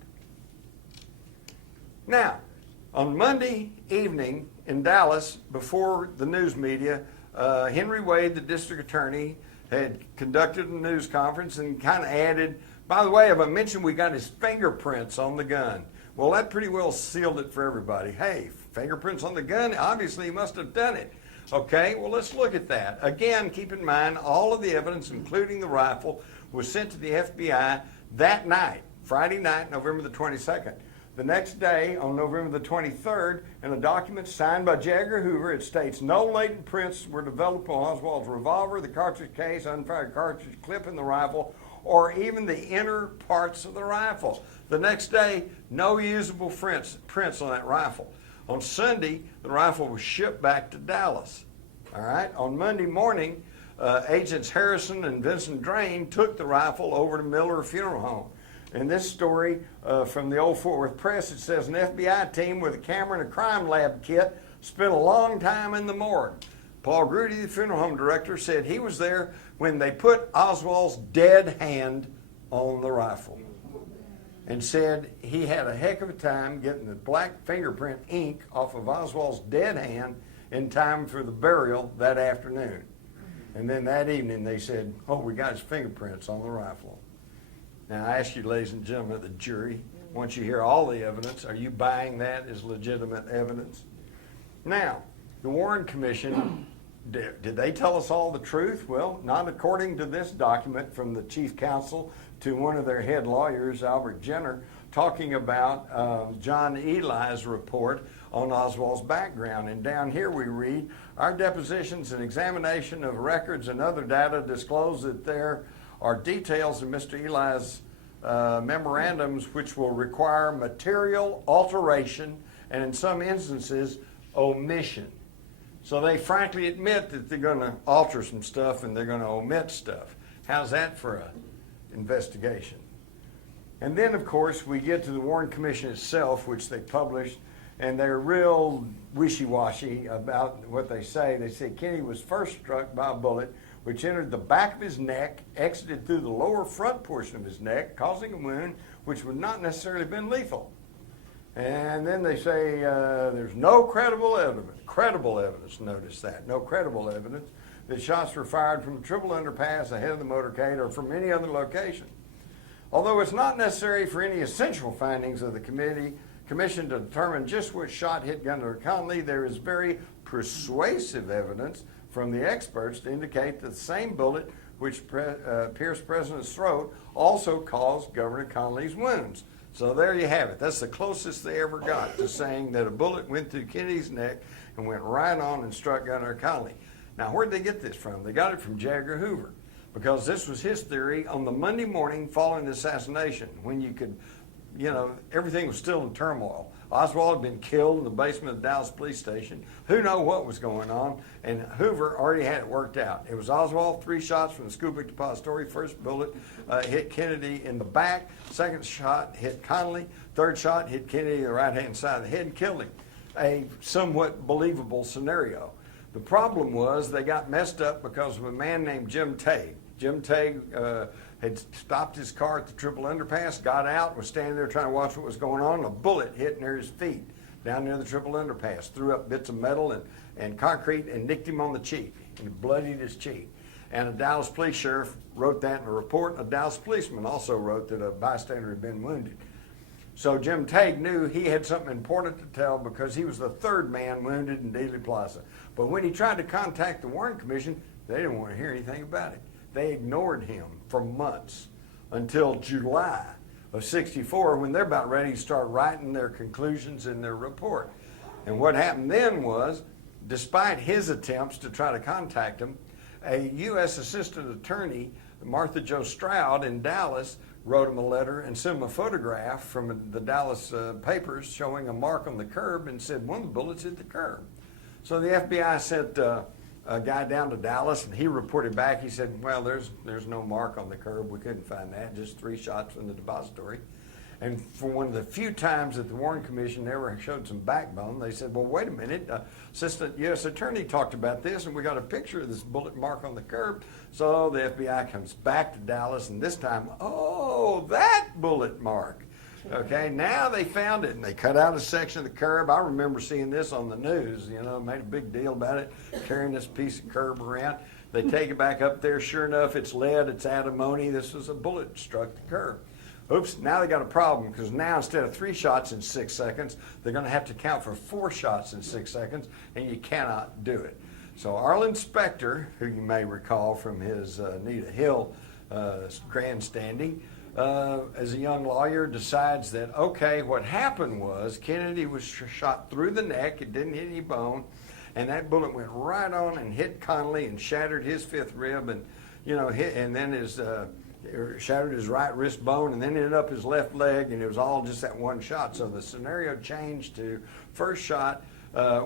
Now, on Monday evening in Dallas, before the news media, Henry Wade, the district attorney, had conducted a news conference and kind of added, by the way, have I mentioned we got his fingerprints on the gun? Well, that pretty well sealed it for everybody. Hey, fingerprints on the gun? Obviously, he must have done it. Okay, well, let's look at that. Again, keep in mind, all of the evidence, including the rifle, was sent to the FBI that night, Friday night, November the 22nd. The next day, on November the 23rd, in a document signed by J. Edgar Hoover, it states, no latent prints were developed on Oswald's revolver, the cartridge case, unfired cartridge clip in the rifle, or even the inner parts of the rifle. The next day, no usable prints on that rifle. On Sunday, the rifle was shipped back to Dallas. All right. On Monday morning, Agents Harrison and Vincent Drain took the rifle over to Miller Funeral Home. In this story from the Old Fort Worth Press, it says an FBI team with a camera and a crime lab kit spent a long time in the morgue. Paul Grudy, the funeral home director, said he was there when they put Oswald's dead hand on the rifle, and said he had a heck of a time getting the black fingerprint ink off of Oswald's dead hand in time for the burial that afternoon. And then that evening they said, oh, we got his fingerprints on the rifle. Now I ask you, ladies and gentlemen of the jury, once you hear all the evidence, are you buying that as legitimate evidence? Now, the Warren Commission, did they tell us all the truth? Well, not according to this document from the chief counsel to one of their head lawyers, Albert Jenner, talking about John Eli's report on Oswald's background. And down here we read, our depositions and examination of records and other data disclose that there are details in Mr. Eli's memorandums which will require material alteration and in some instances omission. So they frankly admit that they're going to alter some stuff and they're going to omit stuff. How's that for an investigation? And then, of course, we get to the Warren Commission itself, which they published, and they're real wishy-washy about what they say. They say Kenny was first struck by a bullet which entered the back of his neck, exited through the lower front portion of his neck, causing a wound which would not necessarily have been lethal. And then they say there's no credible evidence, notice that, no credible evidence that shots were fired from the triple underpass ahead of the motorcade or from any other location. Although it's not necessary for any essential findings of the commission to determine just which shot hit Gunner Conley, there is very persuasive evidence from the experts to indicate that the same bullet which pierced President's throat, also caused Governor Connolly's wounds. So there you have it. That's the closest they ever got to saying that a bullet went through Kennedy's neck and went right on and struck Governor Connolly. Now, where'd they get this from? They got it from J. Edgar Hoover, because this was his theory on the Monday morning following the assassination, when you could, everything was still in turmoil. Oswald had been killed in the basement of the Dallas police station. Who knew what was going on? And Hoover already had it worked out. It was Oswald, 3 shots from the Scubic Depository. First bullet hit Kennedy in the back. Second shot hit Connolly. Third shot hit Kennedy in the right-hand side of the head and killed him. A somewhat believable scenario. The problem was they got messed up because of a man named Jim Tague. Jim Tague had stopped his car at the triple underpass, got out, was standing there trying to watch what was going on. A bullet hit near his feet down near the triple underpass, threw up bits of metal and concrete and nicked him on the cheek, and bloodied his cheek. And a Dallas police sheriff wrote that in a report. A Dallas policeman also wrote that a bystander had been wounded. So Jim Tague knew he had something important to tell because he was the 3rd man wounded in Dealey Plaza. But when he tried to contact the Warren Commission, they didn't want to hear anything about it. They ignored him for months until July of '64, when they're about ready to start writing their conclusions in their report. And what happened then was, despite his attempts to try to contact him, a U.S. Assistant Attorney, Martha Jo Stroud in Dallas, wrote him a letter and sent him a photograph from the Dallas papers showing a mark on the curb and said one of the bullets hit the curb. So the FBI sent a guy down to Dallas, and he reported back. He said, well, there's no mark on the curb. We couldn't find that, just 3 shots from the depository. And for one of the few times that the Warren Commission ever showed some backbone, they said, well, wait a minute, Assistant U.S. Attorney talked about this, and we got a picture of this bullet mark on the curb. So the FBI comes back to Dallas, and this time, oh, that bullet mark. Okay, now they found it, and they cut out a section of the curb. I remember seeing this on the news, made a big deal about it, carrying this piece of curb around. They take it back up there. Sure enough, it's lead, it's antimony. This was a bullet struck the curb. Oops, now they got a problem, because now instead of 3 shots in 6 seconds, they're going to have to count for 4 shots in 6 seconds, and you cannot do it. So Arlen Specter, who you may recall from his Anita Hill grandstanding, as a young lawyer, decides that, okay, what happened was Kennedy was shot through the neck, it didn't hit any bone, and that bullet went right on and hit Connolly and shattered his 5th rib, and and then shattered his right wrist bone, and then ended up his left leg, and it was all just that one shot. So the scenario changed to first shot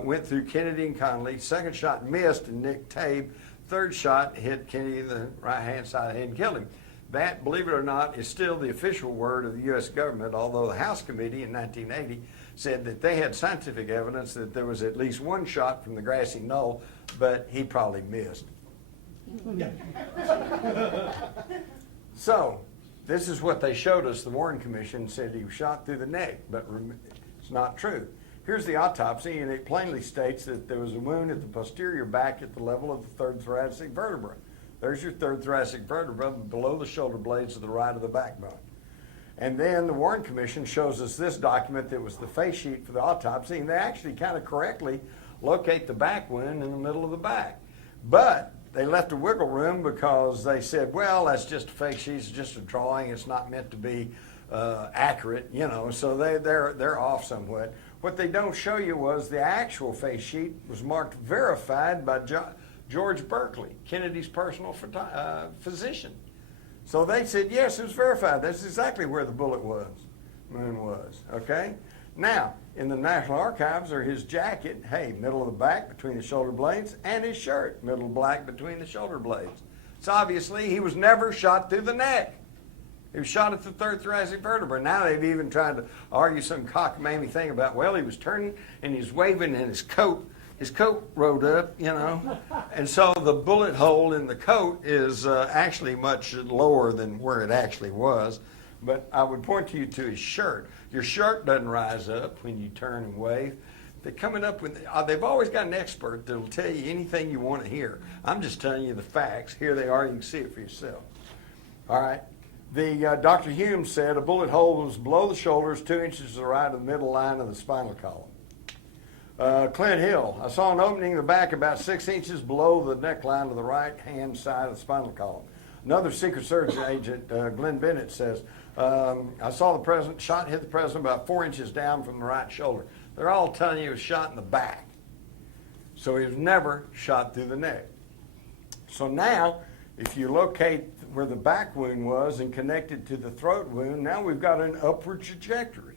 went through Kennedy and Connolly, second shot missed and nicked Tabe, third shot hit Kennedy in the right-hand side of the head and killed him. That, believe it or not, is still the official word of the U.S. government, although the House Committee in 1980 said that they had scientific evidence that there was at least 1 shot from the grassy knoll, but he probably missed. So, this is what they showed us. The Warren Commission said he was shot through the neck, but it's not true. Here's the autopsy, and it plainly states that there was a wound at the posterior back at the level of the 3rd thoracic vertebra. There's your 3rd thoracic vertebra below the shoulder blades to the right of the backbone. And then the Warren Commission shows us this document that was the face sheet for the autopsy, and they actually kind of correctly locate the back wound in the middle of the back. But they left a wiggle room because they said, well, that's just a fake sheet, it's just a drawing, it's not meant to be accurate, so they're off somewhat. What they don't show you was the actual face sheet was marked verified by George Berkeley, Kennedy's personal physician. So they said, yes, it was verified. That's exactly where the wound was, okay? Now, in the National Archives are his jacket, middle of the back between the shoulder blades, and his shirt, middle black between the shoulder blades. So obviously he was never shot through the neck. He was shot at the 3rd thoracic vertebra. Now they've even tried to argue some cockamamie thing about, well, he was turning and he's waving in his coat rode up, and so the bullet hole in the coat is actually much lower than where it actually was. But I would point you to his shirt. Your shirt doesn't rise up when you turn and wave. They're coming up with, they've always got an expert that will tell you anything you want to hear. I'm just telling you the facts. Here they are. You can see it for yourself. All right. Dr. Hume said a bullet hole was below the shoulders, 2 inches to the right of the middle line of the spinal column. Clint Hill, I saw an opening in the back about 6 inches below the neckline of the right-hand side of the spinal column. Another Secret Service agent, Glenn Bennett, says, I saw the president, hit the president about 4 inches down from the right shoulder. They're all telling you he was shot in the back. So he was never shot through the neck. So now, if you locate where the back wound was and connect it to the throat wound, now we've got an upward trajectory.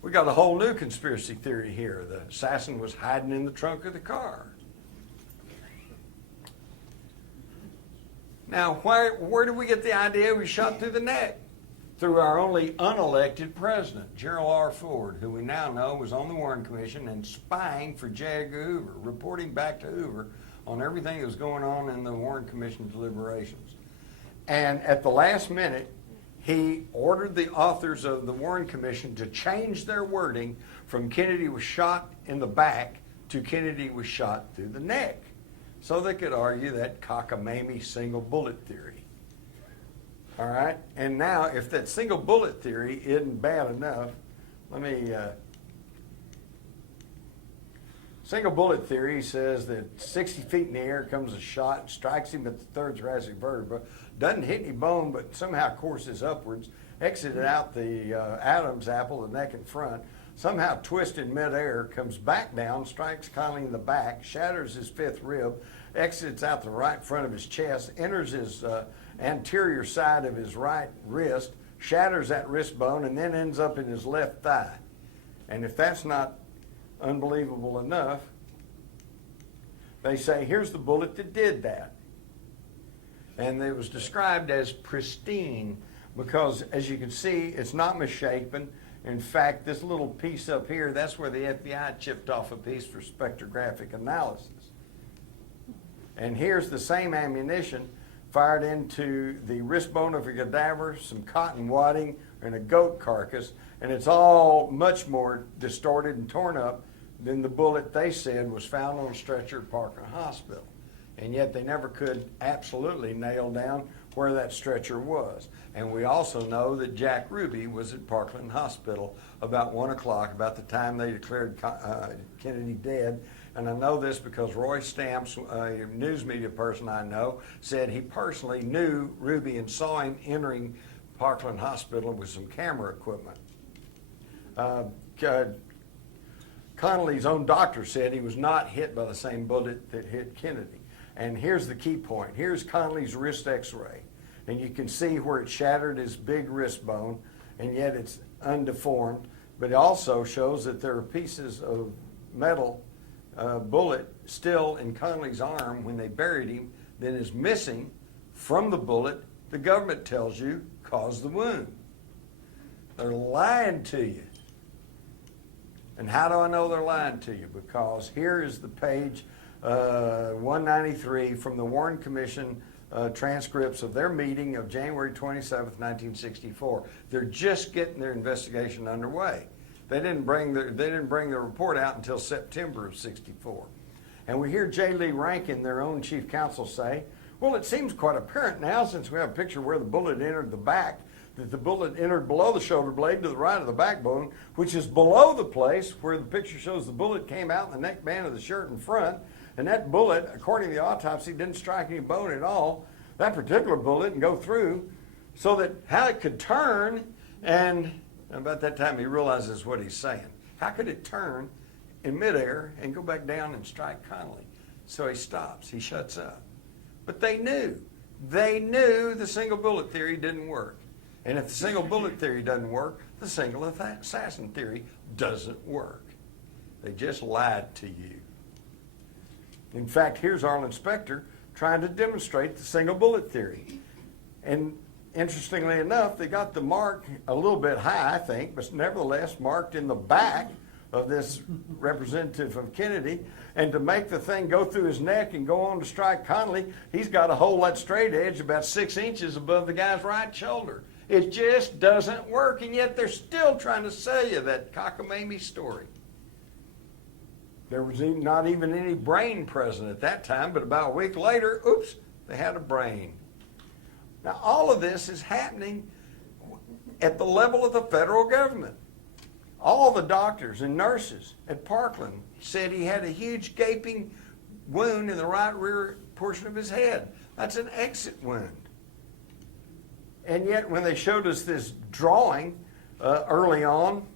We got a whole new conspiracy theory here. The assassin was hiding in the trunk of the car. Now, where did we get the idea we shot through the neck? Through our only unelected president, Gerald R. Ford, who we now know was on the Warren Commission and spying for J. Edgar Hoover, reporting back to Hoover on everything that was going on in the Warren Commission deliberations. And at the last minute, he ordered the authors of the Warren Commission to change their wording from Kennedy was shot in the back to Kennedy was shot through the neck, so they could argue that cockamamie single bullet theory. All right, and now if that single bullet theory isn't bad enough, single bullet theory says that 60 feet in the air comes a shot, strikes him at the third thoracic vertebra, doesn't hit any bone, but somehow courses upwards, exited out the Adam's apple, the neck and front, somehow twisted midair, comes back down, strikes Connolly in the back, shatters his fifth rib, exits out the right front of his chest, enters his anterior side of his right wrist, shatters that wrist bone, and then ends up in his left thigh. And if that's not unbelievable enough, they say, here's the bullet that did that. And it was described as pristine because, as you can see, it's not misshapen. In fact, this little piece up here, that's where the FBI chipped off a piece for spectrographic analysis. And here's the same ammunition fired into the wrist bone of a cadaver, some cotton wadding, and a goat carcass, and it's all much more distorted and torn up than the bullet they said was found on a stretcher at Parkland Hospital. And yet they never could absolutely nail down where that stretcher was. And we also know that Jack Ruby was at Parkland Hospital about 1 o'clock, about the time they declared Kennedy dead. And I know this because Roy Stamps, a news media person I know, said he personally knew Ruby and saw him entering Parkland Hospital with some camera equipment. Connolly's own doctor said he was not hit by the same bullet that hit Kennedy. And here's the key point. Here's Connolly's wrist x-ray. And you can see where it shattered his big wrist bone, and yet it's undeformed. But it also shows that there are pieces of metal bullet still in Connolly's arm when they buried him that is missing from the bullet the government tells you caused the wound. They're lying to you. And how do I know they're lying to you? Because here is the page 193 from the Warren Commission transcripts of their meeting of January 27th, 1964. They're just getting their investigation underway. They didn't bring the report out until September of '64. And we hear J. Lee Rankin, their own chief counsel, say, well, it seems quite apparent now, since we have a picture where the bullet entered the back, that the bullet entered below the shoulder blade to the right of the backbone, which is below the place where the picture shows the bullet came out in the neckband of the shirt in front. And that bullet, according to the autopsy, didn't strike any bone at all. That particular bullet didn't go through, so that how it could turn, and about that time he realizes what he's saying. How could it turn in midair and go back down and strike Connolly? So he stops, he shuts up. But they knew the single bullet theory didn't work. And if the single bullet theory doesn't work, the single assassin theory doesn't work. They just lied to you. In fact, here's Arlen Specter trying to demonstrate the single bullet theory. And interestingly enough, they got the mark a little bit high, I think, but nevertheless marked in the back of this representative of Kennedy. And to make the thing go through his neck and go on to strike Connolly, he's got to hold that straight edge about 6 inches above the guy's right shoulder. It just doesn't work, and yet they're still trying to sell you that cockamamie story. There was not even any brain present at that time, but about a week later, oops, they had a brain. Now, all of this is happening at the level of the federal government. All the doctors and nurses at Parkland said he had a huge gaping wound in the right rear portion of his head. That's an exit wound. And yet when they showed us this drawing early on,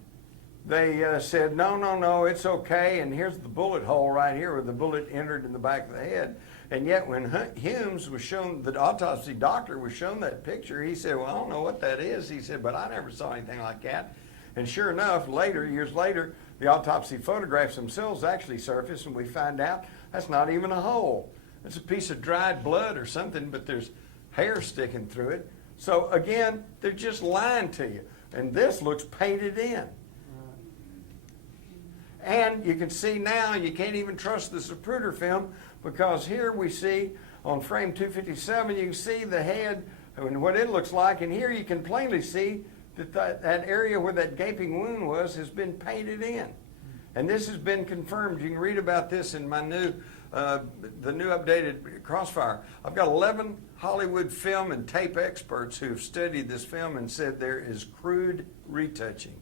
they said, no, it's okay, and here's the bullet hole right here where the bullet entered in the back of the head. And yet when Humes was shown, the autopsy doctor was shown that picture, he said, well, I don't know what that is. He said, but I never saw anything like that. And sure enough, years later, the autopsy photographs themselves actually surfaced, and we find out that's not even a hole. It's a piece of dried blood or something, but there's hair sticking through it. So again, they're just lying to you. And this looks painted in. And you can see now you can't even trust the Zapruder film, because here we see on frame 257, you can see the head and what it looks like, and here you can plainly see that that area where that gaping wound was has been painted in. And this has been confirmed. You can read about this in my the new updated Crossfire. I've got 11 Hollywood film and tape experts who have studied this film and said there is crude retouching.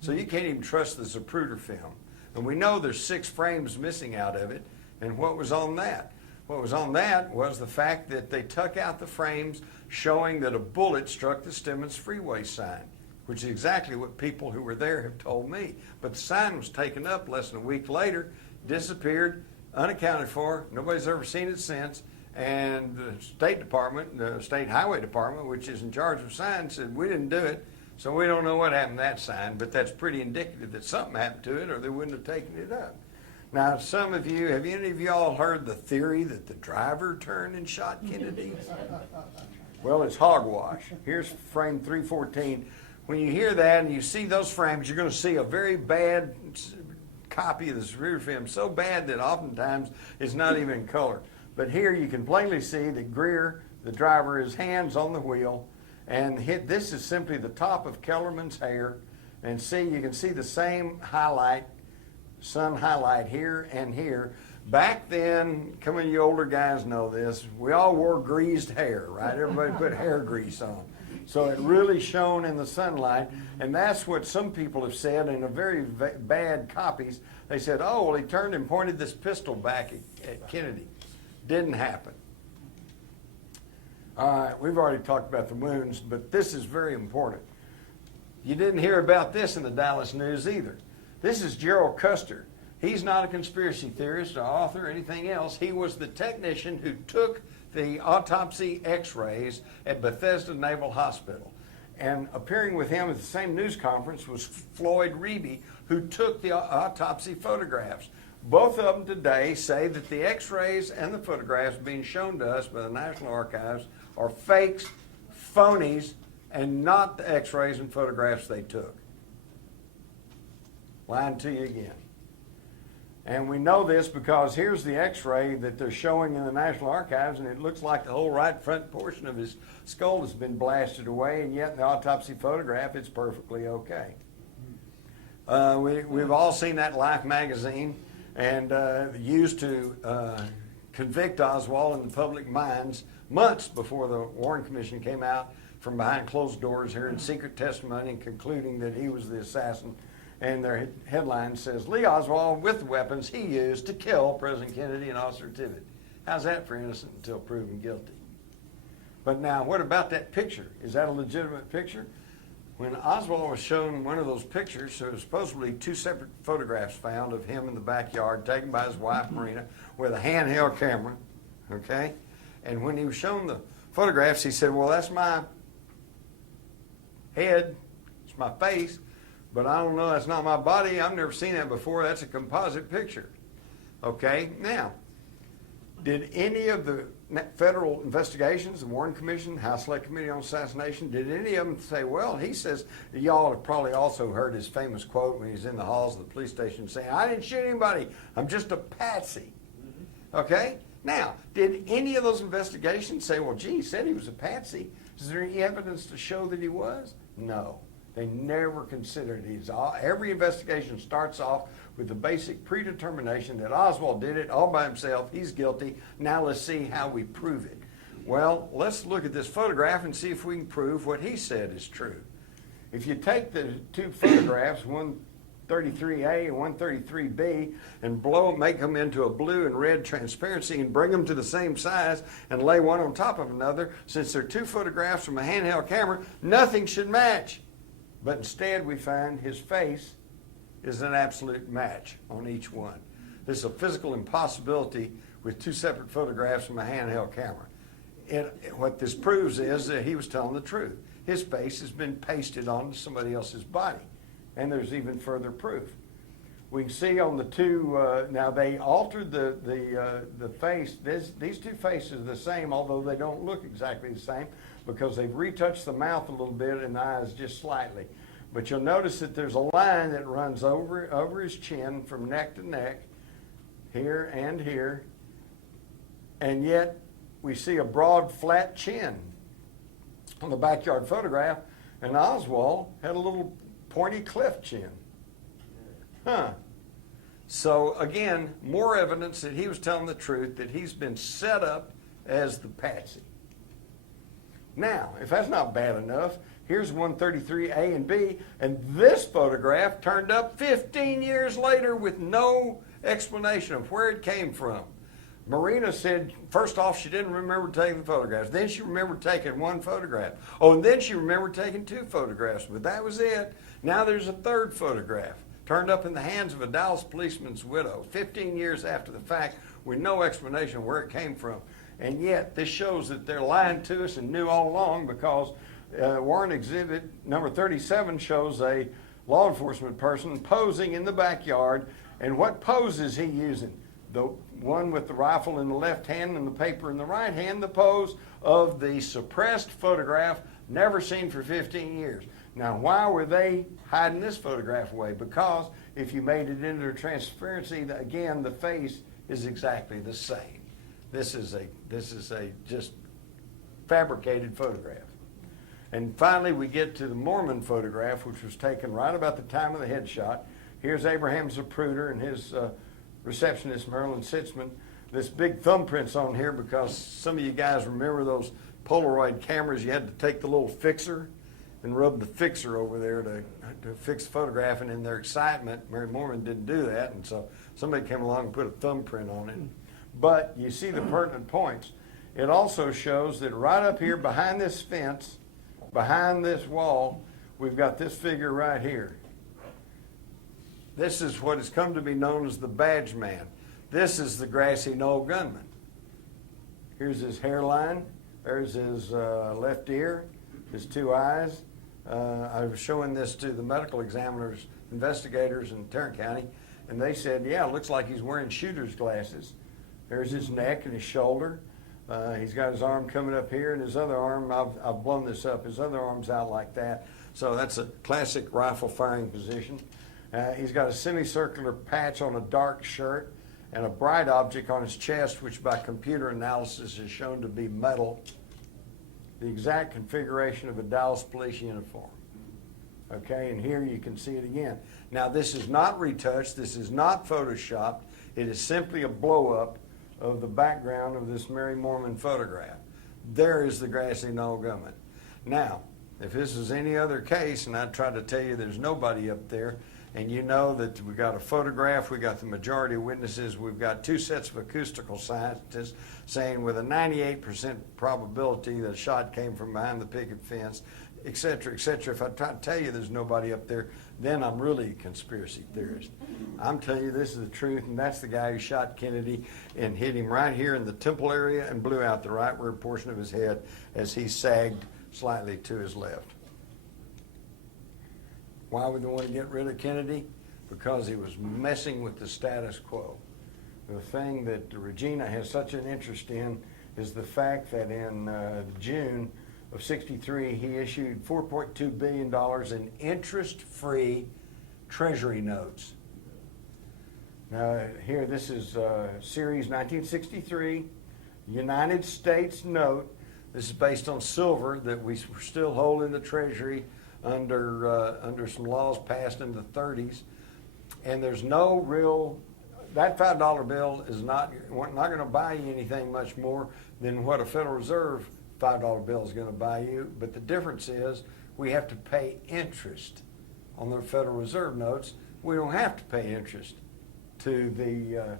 So you can't even trust the Zapruder film. And we know there's 6 frames missing out of it. And what was on that? What was on that was the fact that they took out the frames showing that a bullet struck the Stemmons Freeway sign, which is exactly what people who were there have told me. But the sign was taken up less than a week later, disappeared, unaccounted for. Nobody's ever seen it since. And the State Department, the State Highway Department, which is in charge of signs, said we didn't do it. So we don't know what happened to that sign, but that's pretty indicative that something happened to it or they wouldn't have taken it up. Now, some of you, have any of you all heard the theory that the driver turned and shot Kennedy? Well, it's hogwash. Here's frame 314. When you hear that and you see those frames, you're going to see a very bad copy of the Zapruder film, so bad that oftentimes it's not even in color. But here you can plainly see that Greer, the driver, his hands on the wheel, and this is simply the top of Kellerman's hair. And see, you can see the same highlight, sun highlight here and here. Back then, some of you older guys know this, we all wore greased hair, right? Everybody put hair grease on. So it really shone in the sunlight, and that's what some people have said in a very bad copies. They said, oh, well, he turned and pointed this pistol back at Kennedy. Didn't happen. All right, we've already talked about the wounds, but this is very important. You didn't hear about this in the Dallas News either. This is Gerald Custer. He's not a conspiracy theorist or author or anything else. He was the technician who took the autopsy x-rays at Bethesda Naval Hospital. And appearing with him at the same news conference was Floyd Reeby, who took the autopsy photographs. Both of them today say that the x-rays and the photographs being shown to us by the National Archives are fakes, phonies, and not the x-rays and photographs they took. Lying to you again. And we know this because here's the x-ray that they're showing in the National Archives, and it looks like the whole right front portion of his skull has been blasted away, and yet in the autopsy photograph it's perfectly okay. We've all seen that Life magazine, and used to convict Oswald in the public minds months before the Warren Commission came out from behind closed doors here in secret testimony and concluding that he was the assassin. And their headline says, Lee Oswald with the weapons he used to kill President Kennedy and Officer Tibbet. How's that for innocent until proven guilty? But now, what about that picture? Is that a legitimate picture? When Oswald was shown one of those pictures, there was supposedly 2 separate photographs found of him in the backyard taken by his wife, Marina, with a handheld camera, okay? And when he was shown the photographs, he said, well, that's my head, it's my face, but I don't know, that's not my body. I've never seen that before. That's a composite picture. Okay, now, did any of the federal investigations, the Warren Commission, House Select Committee on Assassination, did any of them say, well, he says, y'all have probably also heard his famous quote when he's in the halls of the police station saying, I didn't shoot anybody, I'm just a patsy. Okay, now, did any of those investigations say, well, gee, he said he was a patsy. Is there any evidence to show that he was? No. They never considered it. Every investigation starts off with the basic predetermination that Oswald did it all by himself. He's guilty. Now let's see how we prove it. Well, let's look at this photograph and see if we can prove what he said is true. If you take the 2 photographs, one 133A and 133B and make them into a blue and red transparency and bring them to the same size and lay one on top of another. Since they're two photographs from a handheld camera, nothing should match. But instead we find his face is an absolute match on each one. This is a physical impossibility with two separate photographs from a handheld camera. What this proves is that he was telling the truth. His face has been pasted onto somebody else's body. And there's even further proof. We can see on the two, now they altered the face. These two faces are the same, although they don't look exactly the same because they've retouched the mouth a little bit and the eyes just slightly. But you'll notice that there's a line that runs over his chin from neck to neck, here and here, and yet we see a broad, flat chin on the backyard photograph, and Oswald had a little pointy cleft chin. Huh. So again, more evidence that he was telling the truth, that he's been set up as the patsy. Now, if that's not bad enough, here's 133A and B, and this photograph turned up 15 years later with no explanation of where it came from. Marina said, first off, she didn't remember taking the photographs. Then she remembered taking one photograph. Oh, and then she remembered taking two photographs, but that was it. Now there's a third photograph, turned up in the hands of a Dallas policeman's widow, 15 years after the fact, with no explanation where it came from. And yet, this shows that they're lying to us and knew all along, because warrant exhibit number 37 shows a law enforcement person posing in the backyard. And what pose is he using? The one with the rifle in the left hand and the paper in the right hand, the pose of the suppressed photograph, never seen for 15 years. Now, why were they hiding this photograph away? Because if you made it into transparency, again, the face is exactly the same. This is a just fabricated photograph. And finally, we get to the Moreland photograph, which was taken right about the time of the headshot. Here's Abraham Zapruder and his receptionist, Marilyn Sitzman. This big thumbprint's on here because some of you guys remember those Polaroid cameras. You had to take the little fixer and rub the fixer over there to fix the photograph, and in their excitement, Mary Moreland didn't do that, and so somebody came along and put a thumbprint on it. But you see the pertinent points. It also shows that right up here behind this fence, behind this wall, we've got this figure right here. This is what has come to be known as the badge man. This is the grassy knoll gunman. Here's his hairline. There's his left ear, his two eyes. I was showing this to the medical examiners, investigators in Tarrant County, and they said, yeah, it looks like he's wearing shooter's glasses. There's his neck and his shoulder. He's got his arm coming up here, and his other arm, I've blown this up, his other arm's out like that. So that's a classic rifle firing position. He's got a semicircular patch on a dark shirt and a bright object on his chest, which by computer analysis is shown to be metal, the exact configuration of a Dallas police uniform. Okay, and here you can see it again. Now, this is not retouched, this is not photoshopped, it is simply a blow-up of the background of this Mary Moreland photograph. There is the grassy knoll gunman. Now, if this is any other case, and I tried to tell you there's nobody up there, and you know that we got a photograph, we got the majority of witnesses, we've got two sets of acoustical scientists saying with a 98% probability that shot came from behind the picket fence, et cetera, et cetera. If I try to tell you there's nobody up there, then I'm really a conspiracy theorist. I'm telling you this is the truth, and that's the guy who shot Kennedy and hit him right here in the temple area and blew out the right rear portion of his head as he sagged slightly to his left. Why would they want to get rid of Kennedy? Because he was messing with the status quo. The thing that Regina has such an interest in is the fact that in June of '63, he issued $4.2 billion in interest-free Treasury notes. Now, here, this is Series 1963, United States note. This is based on silver that we still hold in the Treasury under some laws passed in the 30s. And there's no real, that $5 bill is not going to buy you anything much more than what a Federal Reserve $5 bill is going to buy you. But the difference is we have to pay interest on the Federal Reserve notes, we don't have to pay interest to the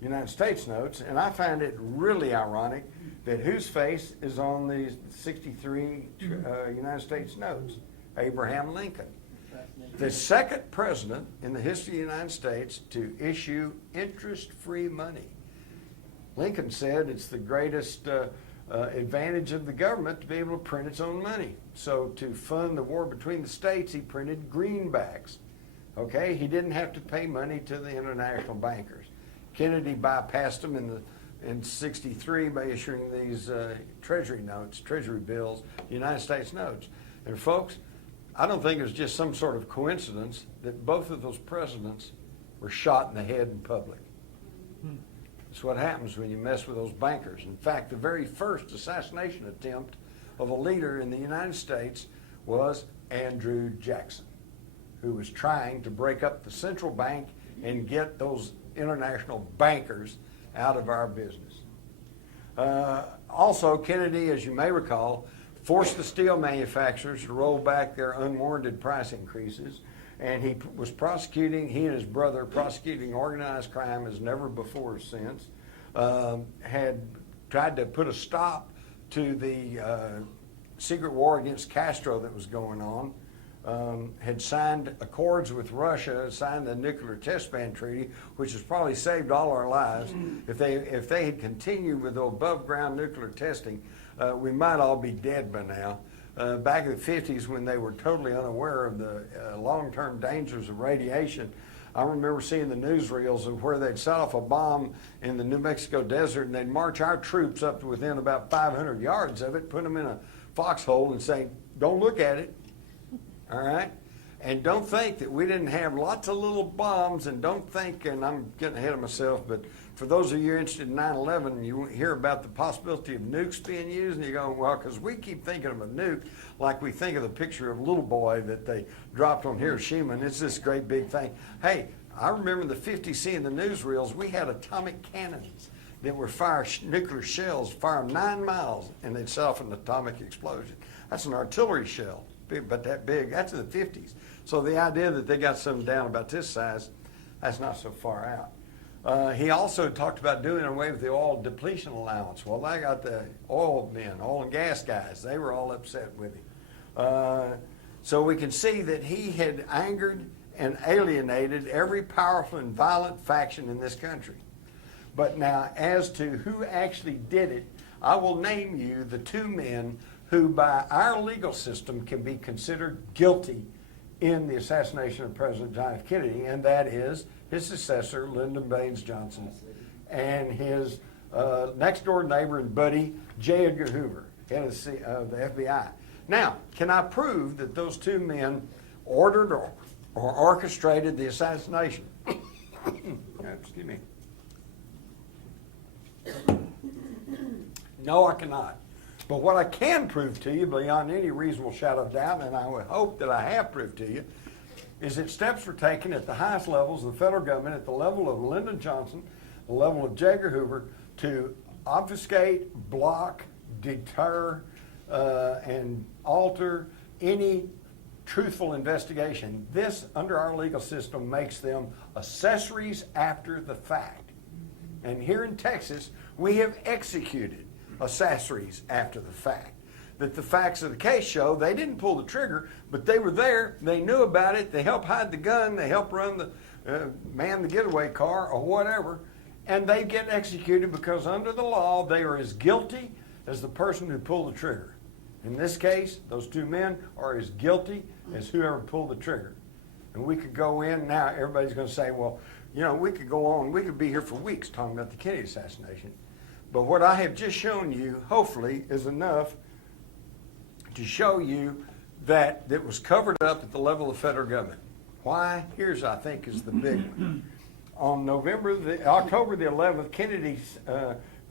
United States notes. And I find it really ironic that whose face is on these 63 United States notes? Abraham Lincoln, the second president in the history of the United States to issue interest-free money. Lincoln said it's the greatest advantage of the government to be able to print its own money. So to fund the war between the states, he printed greenbacks. Okay, he didn't have to pay money to the international bankers. Kennedy bypassed them in '63 by issuing these treasury notes, treasury bills, United States notes. And folks, I don't think it was just some sort of coincidence that both of those presidents were shot in the head in public. That's what happens when you mess with those bankers. In fact, the very first assassination attempt of a leader in the United States was Andrew Jackson, who was trying to break up the central bank and get those international bankers out of our business. Also, Kennedy, as you may recall, forced the steel manufacturers to roll back their unwarranted price increases, and he was prosecuting, he and his brother, prosecuting organized crime as never before since, had tried to put a stop to the secret war against Castro that was going on, had signed accords with Russia, signed the nuclear test ban treaty, which has probably saved all our lives. If they had continued with the above ground nuclear testing, we might all be dead by now. Back in the 50s, when they were totally unaware of the long-term dangers of radiation, I remember seeing the newsreels of where they'd set off a bomb in the New Mexico desert, and they'd march our troops up to within about 500 yards of it, put them in a foxhole and say, don't look at it, all right? And don't think that we didn't have lots of little bombs, and don't think, and I'm getting ahead of myself, but for those of you interested in 9/11, you hear about the possibility of nukes being used, and you go, well, because we keep thinking of a nuke like we think of the picture of Little Boy that they dropped on Hiroshima, and it's this great big thing. Hey, I remember in the 50s seeing the newsreels, we had atomic cannons that were nuclear shells, fire them 9 miles, and they'd set off an atomic explosion. That's an artillery shell, but that big, that's in the 50s. So the idea that they got something down about this size, that's not so far out. He also talked about doing away with the oil depletion allowance. Well, I got the oil men, oil and gas guys. They were all upset with him. So we can see that he had angered and alienated every powerful and violent faction in this country. But now, as to who actually did it, I will name you the 2 men who, by our legal system, can be considered guilty in the assassination of President John F. Kennedy, and that is his successor, Lyndon Baines Johnson, and his next-door neighbor and buddy, J. Edgar Hoover, head of the FBI. Now, can I prove that those 2 men ordered or orchestrated the assassination? Excuse me. No, I cannot. But what I can prove to you, beyond any reasonable shadow of doubt, and I would hope that I have proved to you, is that steps were taken at the highest levels of the federal government, at the level of Lyndon Johnson, the level of J. Edgar Hoover, to obfuscate, block, deter, and alter any truthful investigation. This, under our legal system, makes them accessories after the fact. And here in Texas, we have executed accessories after the fact. That the facts of the case show they didn't pull the trigger, but they were there, they knew about it, they helped hide the gun, they helped run the man the getaway car or whatever, and they get executed because under the law they are as guilty as the person who pulled the trigger. In this case, those 2 men are as guilty as whoever pulled the trigger. And we could go in now, everybody's going to say, well, you know, we could go on, we could be here for weeks talking about the Kennedy assassination. But what I have just shown you, hopefully, is enough to show you that it was covered up at the level of the federal government. Why? Here's, I think, is the big one. On October the 11th, Kennedy,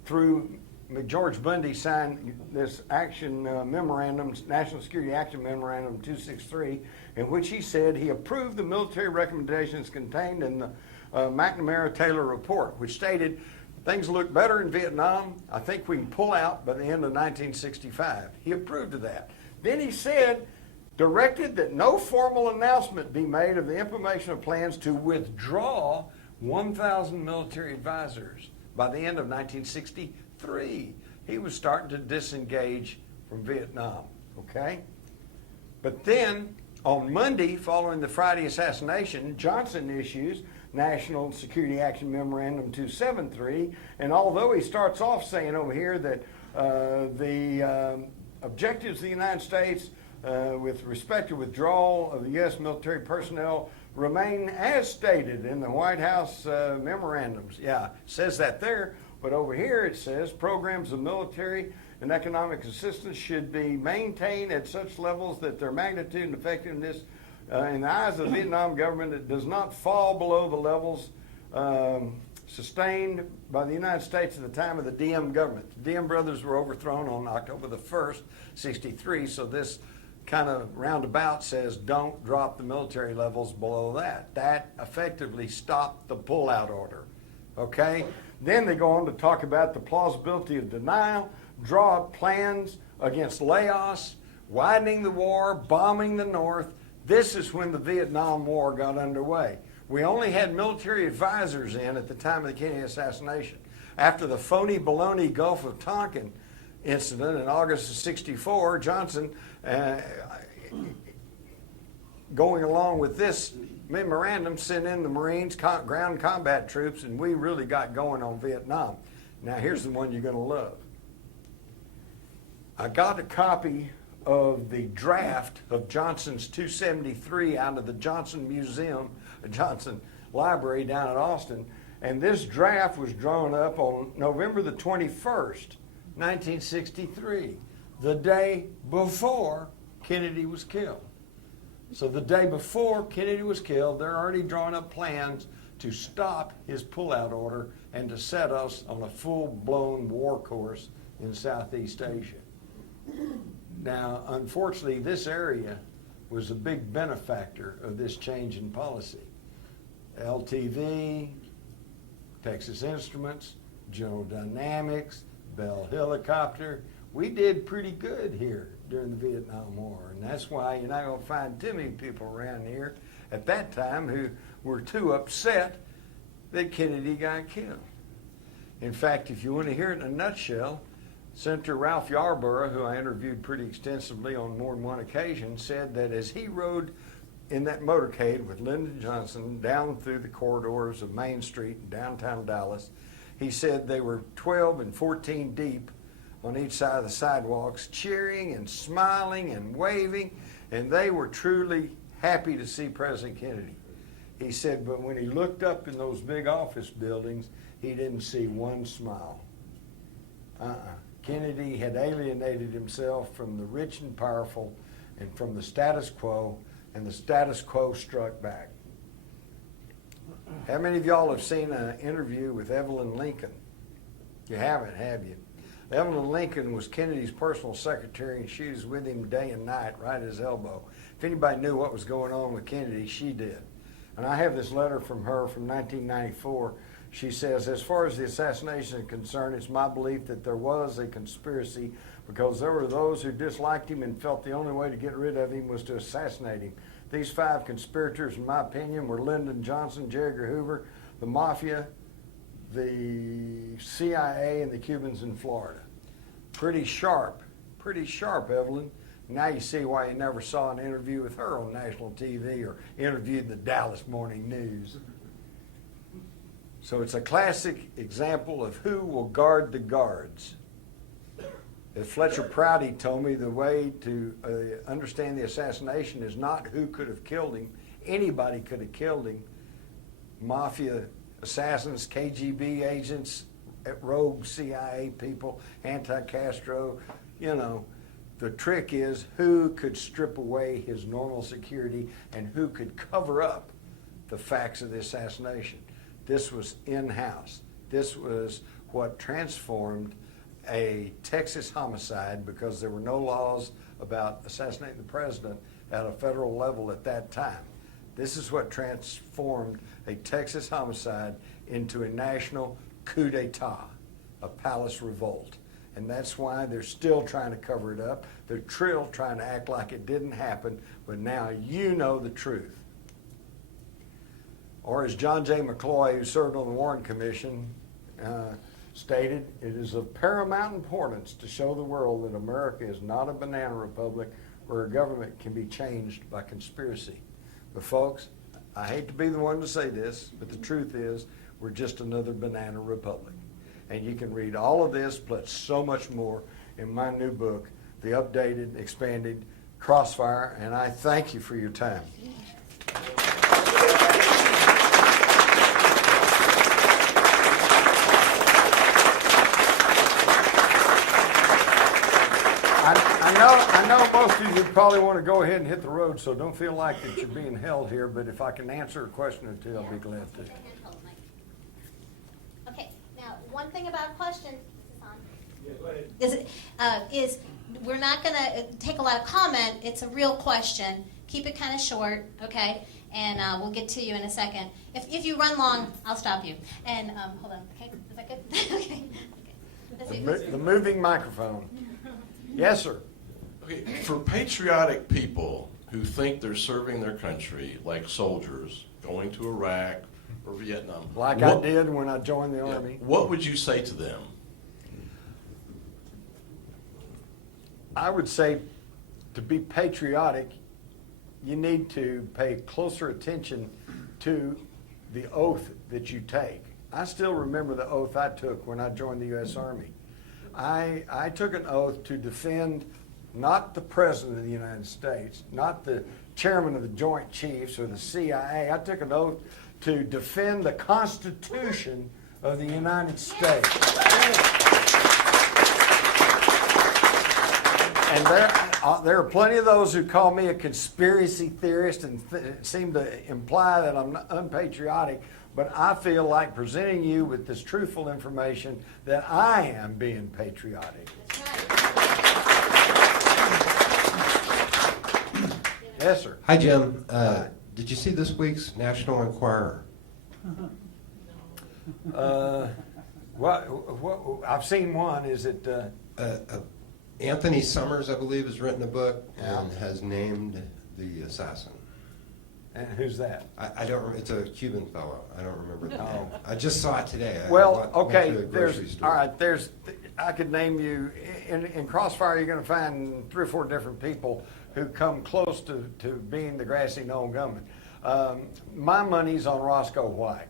through George Bundy, signed this action memorandum, National Security Action Memorandum 263, in which he said he approved the military recommendations contained in the McNamara-Taylor report, which stated things look better in Vietnam. I think we can pull out by the end of 1965. He approved of that. Then he said directed that no formal announcement be made of the implementation of plans to withdraw 1,000 military advisors by the end of 1963. He was starting to disengage from Vietnam, okay? But then, on Monday, following the Friday assassination, Johnson issues National Security Action Memorandum 273, and although he starts off saying over here that the objectives of the United States with respect to withdrawal of the U.S. military personnel remain as stated in the White House memorandums. Yeah, it says that there, but over here it says programs of military and economic assistance should be maintained at such levels that their magnitude and effectiveness in the eyes of the Vietnam government, it does not fall below the levels sustained by the United States at the time of the Diem government. The Diem brothers were overthrown on October the 1st, 63, so this kind of roundabout says don't drop the military levels below that. That effectively stopped the pullout order, okay? Then they go on to talk about the plausibility of denial, draw up plans against Laos, widening the war, bombing the North. This is when the Vietnam War got underway. We only had military advisors in at the time of the Kennedy assassination. After the phony baloney Gulf of Tonkin incident in August of 64, Johnson, going along with this memorandum, sent in the Marines, ground combat troops, and we really got going on Vietnam. Now here's the one you're going to love. I got a copy of the draft of Johnson's 273 out of the Johnson Museum, Johnson Library down in Austin, and this draft was drawn up on November the 21st, 1963, the day before Kennedy was killed. So the day before Kennedy was killed, they're already drawing up plans to stop his pullout order and to set us on a full-blown war course in Southeast Asia. Now, unfortunately, this area was a big benefactor of this change in policy. LTV, Texas Instruments, General Dynamics, Bell Helicopter. We did pretty good here during the Vietnam War, and that's why you're not going to find too many people around here at that time who were too upset that Kennedy got killed. In fact, if you want to hear it in a nutshell, Senator Ralph Yarborough, who I interviewed pretty extensively on more than one occasion, said that as he rode in that motorcade with Lyndon Johnson down through the corridors of Main Street in downtown Dallas, he said they were 12 and 14 deep on each side of the sidewalks, cheering and smiling and waving, and they were truly happy to see President Kennedy. He said, but when he looked up in those big office buildings, he didn't see one smile. Kennedy had alienated himself from the rich and powerful and from the status quo, and the status quo struck back. How many of y'all have seen an interview with Evelyn Lincoln? You haven't, have you? Evelyn Lincoln was Kennedy's personal secretary, and she was with him day and night, right at his elbow. If anybody knew what was going on with Kennedy, she did. And I have this letter from her from 1994. She says, as far as the assassination is concerned, it's my belief that there was a conspiracy because there were those who disliked him and felt the only way to get rid of him was to assassinate him. These 5 conspirators, in my opinion, were Lyndon Johnson, J. Edgar Hoover, the Mafia, the CIA, and the Cubans in Florida. Pretty sharp, Evelyn. Now you see why you never saw an interview with her on national TV or interviewed the Dallas Morning News. So it's a classic example of who will guard the guards. As Fletcher Prouty told me, the way to understand the assassination is not who could have killed him. Anybody could have killed him. Mafia assassins, KGB agents, rogue CIA people, anti-Castro, you know. The trick is who could strip away his normal security and who could cover up the facts of the assassination. This was in-house. This was what transformed a Texas homicide, because there were no laws about assassinating the president at a federal level at that time. This is what transformed a Texas homicide into a national coup d'etat, a palace revolt. And that's why they're still trying to cover it up. They're still trying to act like it didn't happen, but now you know the truth. Or as John J. McCloy, who served on the Warren Commission, stated, it is of paramount importance to show the world that America is not a banana republic where a government can be changed by conspiracy. But folks, I hate to be the one to say this, but the truth is we're just another banana republic. And you can read all of this plus so much more in my new book, the updated, expanded Crossfire, and I thank you for your time. I know most of you probably want to go ahead and hit the road, so don't feel like that you're being held here, but if I can answer a question or two, I'll be glad to. Okay, now, one thing about questions, Yeah, go ahead. is we're not going to take a lot of comment. It's a real question. Keep it kind of short, okay? And we'll get to you in a second. If you run long, I'll stop you. And hold on, okay? Is that good? Okay. Let's see. The moving microphone. Yes, sir. Okay, for patriotic people who think they're serving their country, like soldiers going to Iraq or Vietnam, Like I did when I joined the yeah, Army. what would you say to them? I would say to be patriotic, you need to pay closer attention to the oath that you take. I still remember the oath I took when I joined the U.S. Army. I took an oath to defend not the President of the United States, not the Chairman of the Joint Chiefs or the CIA. I took an oath to defend the Constitution of the United States. And there are plenty of those who call me a conspiracy theorist and seem to imply that I'm unpatriotic, but I feel like presenting you with this truthful information that I am being patriotic. Yes, sir. Hi, Jim. Did you see this week's National Enquirer? What I've seen one. Is it? Anthony Summers, I believe, has written a book Yeah. and has named the assassin. And who's that? I don't remember. It's a Cuban fellow. I don't remember the Oh. name. I just saw it today. Well, went okay. to the grocery There's store. all right. I could name you in Crossfire. You're going to find 3 or 4 different people who come close to being the grassy known gunman. My money's on Roscoe White.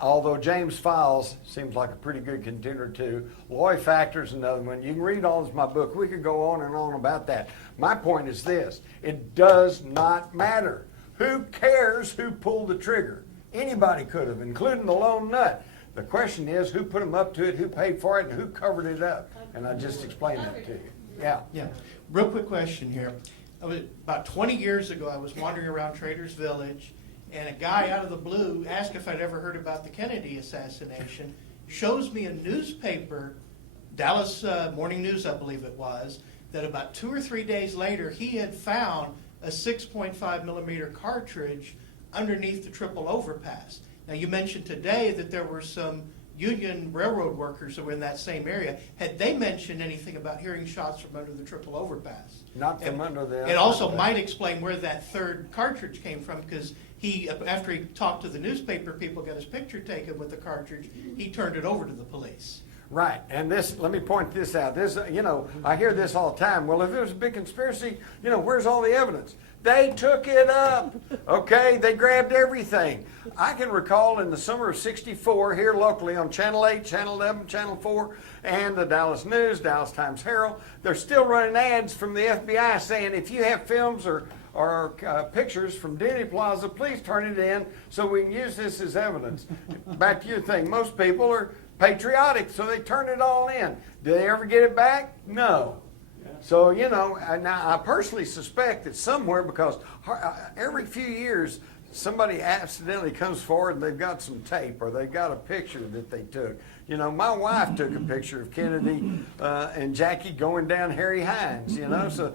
Although James Files seems like a pretty good contender too. Loy Factor's another one. You can read all this in my book. We could go on and on about that. My point is this: it does not matter. Who cares who pulled the trigger? Anybody could have, including the lone nut. The question is who put them up to it, who paid for it, and who covered it up. And I just explained that to you. Yeah. Yeah. Real quick question here. About 20 years ago, I was wandering around Traders Village, and a guy out of the blue asked if I'd ever heard about the Kennedy assassination, shows me a newspaper, Dallas Morning News, I believe it was, that about 2 or 3 days later, he had found a 6.5 millimeter cartridge underneath the triple overpass. Now, you mentioned today that there were some Union Railroad workers that were in that same area. Had they mentioned anything about hearing shots from under the triple overpass? Not from under the. It also might explain where that third cartridge came from, because he, after he talked to the newspaper people, got his picture taken with the cartridge, he turned it over to the police. Right, and this, let me point this out. This, I hear this all the time. Well, if it was a big conspiracy, where's all the evidence? They took it up, okay? They grabbed everything. I can recall in the summer of '64 here locally on Channel 8, Channel 11, Channel 4, and the Dallas News, Dallas Times-Herald, they're still running ads from the FBI saying if you have films or pictures from Denny Plaza, please turn it in so we can use this as evidence. Back to your thing, most people are patriotic, so they turn it all in. Do they ever get it back? No. So, now I personally suspect that somewhere, because every few years somebody accidentally comes forward and they've got some tape or they've got a picture that they took. My wife took a picture of Kennedy and Jackie going down Harry Hines, so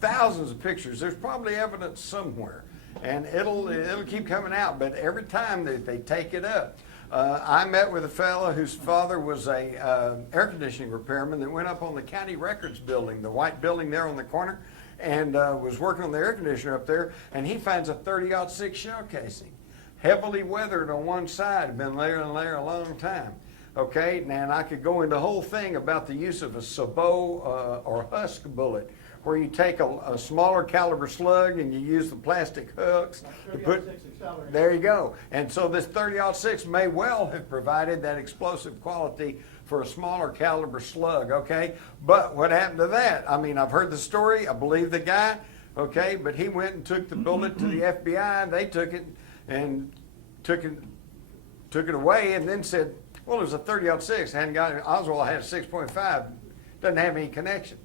thousands of pictures. There's probably evidence somewhere, and it'll keep coming out, but every time they take it up. I met with a fellow whose father was a air conditioning repairman that went up on the county records building, the white building there on the corner, and was working on the air conditioner up there, and he finds a 30-06 shell casing, heavily weathered on one side, been there and there a long time. Okay, now and I could go into the whole thing about the use of a sabot or husk bullet, where you take a smaller caliber slug and you use the plastic hooks to put. There you go. And so this 30-06 may well have provided that explosive quality for a smaller caliber slug. Okay, but what happened to that? I mean, I've heard the story. I believe the guy. Okay, but he went and took the bullet to the FBI. They took it and took it away, and then said, "Well, it was a 30-06. Hadn't got it. Oswald had a 6.5. Doesn't have any connection."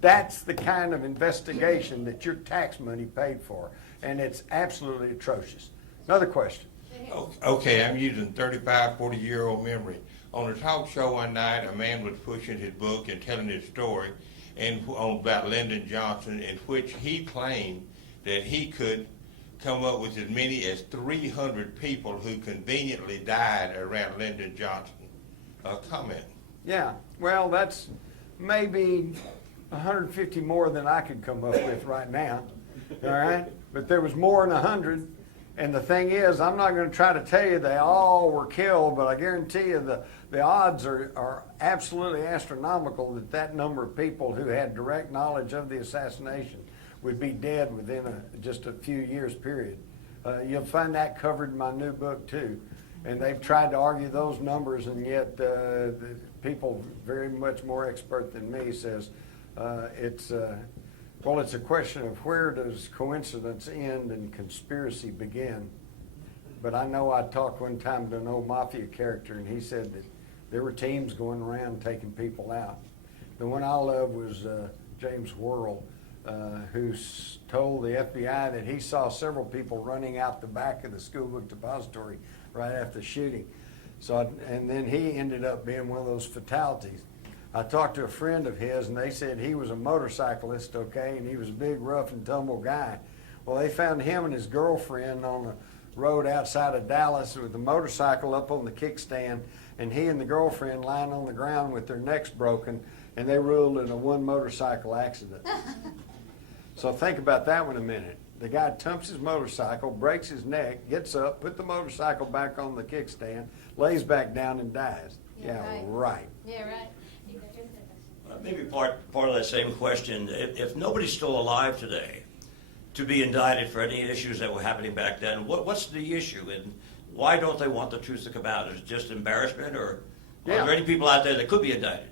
That's the kind of investigation that your tax money paid for, and it's absolutely atrocious. Another question. Okay, I'm using 35, 40-year-old memory. On a talk show one night, a man was pushing his book and telling his story about Lyndon Johnson, in which he claimed that he could come up with as many as 300 people who conveniently died around Lyndon Johnson. Comment. Yeah, well, that's maybe 150 more than I could come up with right now, all right? But there was more than 100, and the thing is, I'm not going to try to tell you they all were killed, but I guarantee you the odds are absolutely astronomical that number of people who had direct knowledge of the assassination would be dead within just a few years period. You'll find that covered in my new book too, and they've tried to argue those numbers, and yet the people very much more expert than me says it's a question of where does coincidence end and conspiracy begin. But I know I talked one time to an old mafia character, and he said that there were teams going around taking people out. The one I love was James Worrell, who told the FBI that he saw several people running out the back of the school book depository right after the shooting. And then he ended up being one of those fatalities. I talked to a friend of his, and they said he was a motorcyclist, okay, and he was a big, rough and tumble guy. Well, they found him and his girlfriend on a road outside of Dallas with the motorcycle up on the kickstand, and he and the girlfriend lying on the ground with their necks broken, and they ruled it a one motorcycle accident. So think about that one a minute. The guy tumps his motorcycle, breaks his neck, gets up, put the motorcycle back on the kickstand, lays back down and dies. Yeah, right. Yeah, right. Maybe part of that same question. If nobody's still alive today to be indicted for any issues that were happening back then, what's the issue, and why don't they want the truth to come out? Is it just embarrassment, or are there any people out there that could be indicted?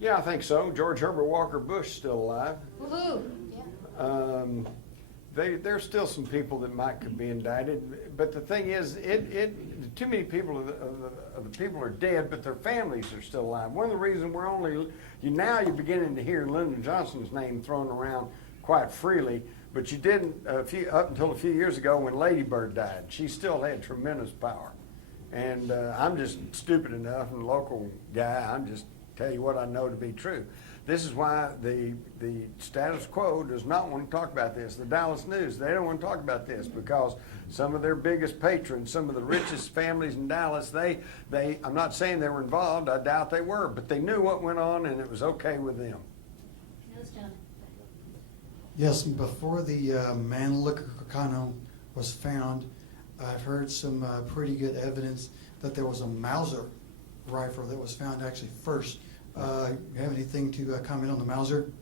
Yeah, I think so. George Herbert Walker Bush is still alive. Woohoo! Yeah. There's still some people that could be indicted, but the thing is, too many people of the people are dead, but their families are still alive. One of the reasons now you're beginning to hear Lyndon Johnson's name thrown around quite freely, but you didn't up until a few years ago when Lady Bird died. She still had tremendous power, and I'm just stupid enough, and a local guy, I'm just tell you what I know to be true. This is why the status quo does not want to talk about this. The Dallas News, they don't want to talk about this because some of their biggest patrons, some of the richest families in Dallas, I'm not saying they were involved, I doubt they were, but they knew what went on and it was okay with them. Yes, before the Manlicano was found, I've heard some pretty good evidence that there was a Mauser rifle that was found actually first. You have anything to comment on the Mauser?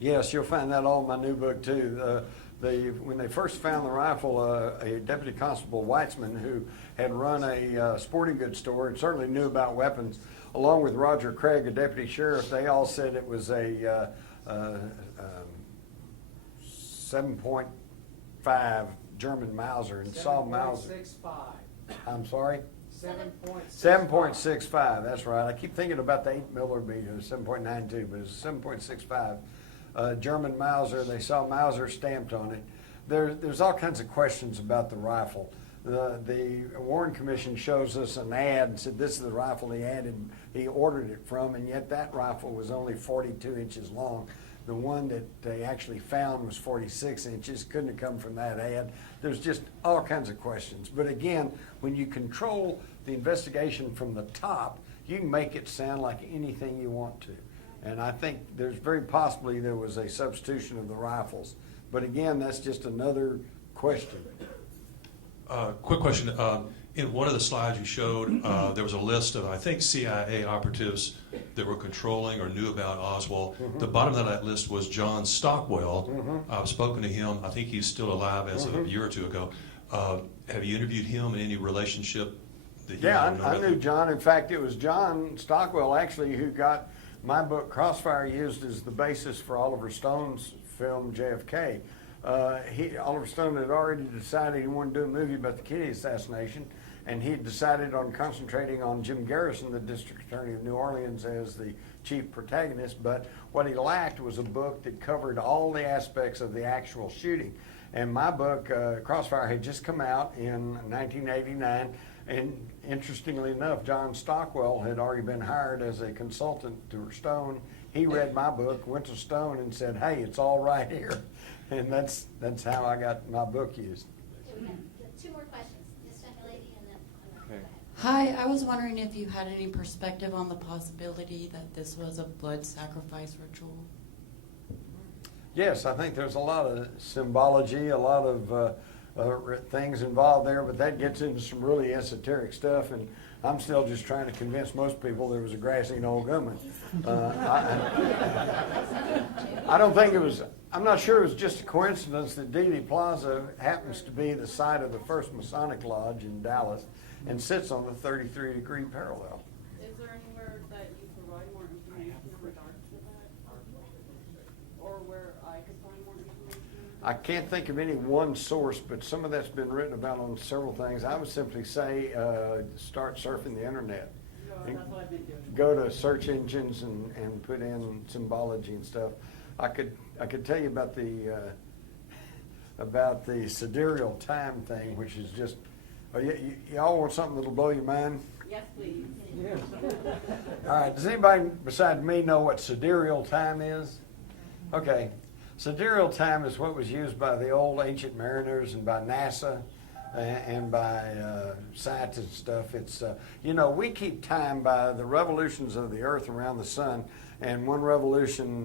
Yes, you'll find that all in my new book too. When they first found the rifle, a Deputy Constable Weitzman, who had run a sporting goods store and certainly knew about weapons, along with Roger Craig, a deputy sheriff, they all said it was a 7.5 German Mauser, and saw Mauser. 7.65. I'm sorry? 7.65. That's right. I keep thinking about the 8mm, 7.92, but it's 7.65. German Mauser. They saw Mauser stamped on it. There's all kinds of questions about the rifle. The Warren Commission shows us an ad and said this is the rifle he ordered it from, and yet that rifle was only 42 inches long. The one that they actually found was 46 inches. Couldn't have come from that ad. There's just all kinds of questions. But again, when you control the investigation from the top, you can make it sound like anything you want to. And I think there's very possibly there was a substitution of the rifles. But again, that's just another question. Quick question. In one of the slides you showed, there was a list of, I think, CIA operatives that were controlling or knew about Oswald. The bottom of that list was John Stockwell. I've spoken to him. I think he's still alive as of a year or two ago. Have you interviewed him in any relationship? That I knew John. In fact, it was John Stockwell actually who got my book Crossfire used as the basis for Oliver Stone's film JFK. Oliver Stone had already decided he wanted to do a movie about the Kennedy assassination, and he had decided on concentrating on Jim Garrison, the district attorney of New Orleans, as the chief protagonist. But what he lacked was a book that covered all the aspects of the actual shooting. And my book, Crossfire, had just come out in 1989. And interestingly enough, John Stockwell had already been hired as a consultant to Stone. He read my book, went to Stone, and said, "Hey, it's all right here." And that's how I got my book used. We have 2 more questions. This young lady and then go ahead. Hi, I was wondering if you had any perspective on the possibility that this was a blood sacrifice ritual. Yes, I think there's a lot of symbology, a lot of things involved there, but that gets into some really esoteric stuff, and I'm still just trying to convince most people there was a grass-eating old gunman. I don't think it was, I'm not sure it was just a coincidence that Dealey Plaza happens to be the site of the first Masonic Lodge in Dallas and sits on the 33-degree parallel. Is there anywhere that you provide more information in regards to that? Or where I could find more information? I can't think of any one source, but some of that's been written about on several things. I would simply say start surfing the internet. That's what I've been doing. Go to search engines and put in symbology and stuff. I could tell you about the sidereal time thing, which is just. Y'all want something that'll blow your mind? Yes, please. All right. Does anybody besides me know what sidereal time is? Okay. Sidereal time is what was used by the old ancient mariners and by NASA and by scientists and stuff. It's, we keep time by the revolutions of the Earth around the sun, and one revolution,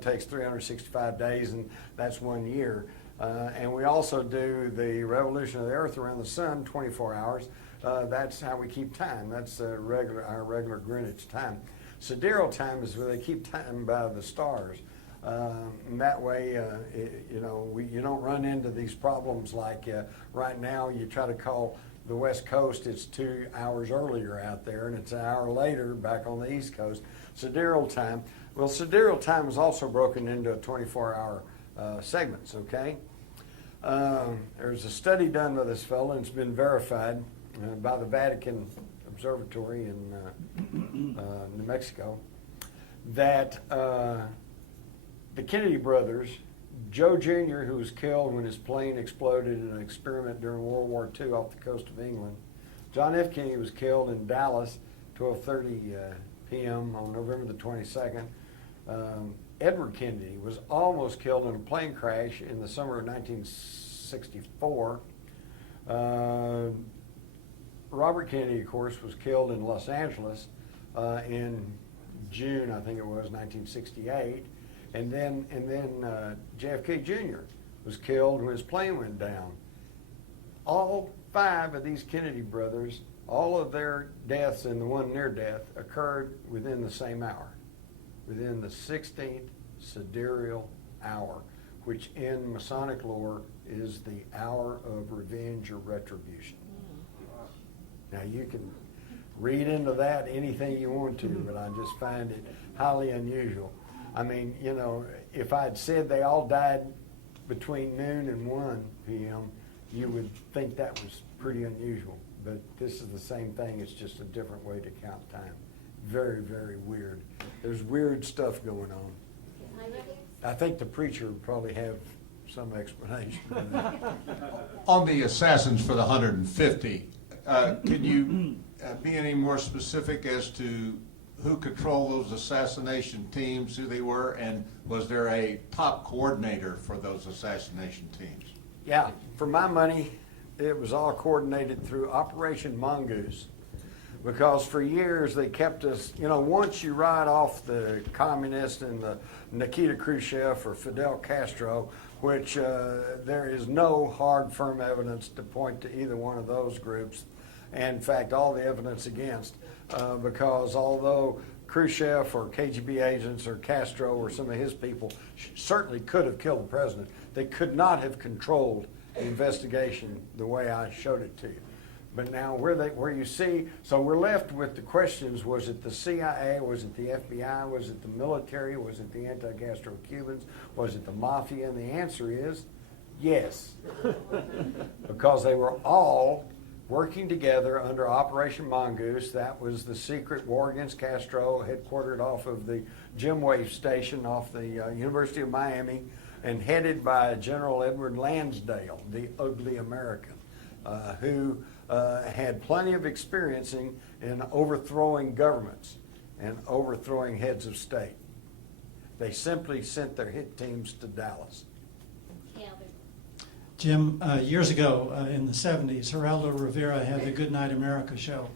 takes 365 days, and that's 1 year. And we also do the revolution of the Earth around the sun, 24 hours. That's how we keep time. That's our regular Greenwich time. Sidereal time is where they keep time by the stars. And that way, you don't run into these problems like right now you try to call the West Coast, it's 2 hours earlier out there, and it's an hour later back on the East Coast. Sidereal time. Well, sidereal time is also broken into 24-hour segments, okay? There's a study done by this fellow, and it's been verified by the Vatican Observatory in New Mexico, that the Kennedy brothers, Joe Jr., who was killed when his plane exploded in an experiment during World War II off the coast of England. John F. Kennedy was killed in Dallas, 12:30 p.m. on November the 22nd. Edward Kennedy was almost killed in a plane crash in the summer of 1964. Robert Kennedy, of course, was killed in Los Angeles in June, I think it was, 1968. And then JFK Jr. was killed when his plane went down. All 5 of these Kennedy brothers, all of their deaths and the one near death occurred within the same hour, within the 16th sidereal hour, which in Masonic lore is the hour of revenge or retribution. Now you can read into that anything you want to, but I just find it highly unusual. I mean, if I'd said they all died between noon and 1 p.m., you would think that was pretty unusual. But this is the same thing. It's just a different way to count time. Very, very weird. There's weird stuff going on. I think the preacher would probably have some explanation. On the assassins for the 150, can you be any more specific as to who controlled those assassination teams, who they were, and was there a top coordinator for those assassination teams? Yeah, for my money, it was all coordinated through Operation Mongoose. Because for years they kept us, once you write off the communists and the Nikita Khrushchev or Fidel Castro, which there is no hard, firm evidence to point to either one of those groups. And in fact, all the evidence against, because although Khrushchev or KGB agents or Castro or some of his people certainly could have killed the president, they could not have controlled the investigation the way I showed it to you. But now where you see, so we're left with the questions: was it the CIA? Was it the FBI? Was it the military? Was it the anti-Castro Cubans? Was it the mafia? And the answer is yes, because they were all working together under Operation Mongoose. That was the secret war against Castro, headquartered off of the Jim Wave Station off the University of Miami, and headed by General Edward Lansdale, the ugly American, who had plenty of experience in overthrowing governments and overthrowing heads of state. They simply sent their hit teams to Dallas. Jim, years ago in the 70s, Geraldo Rivera had the Good Night America show.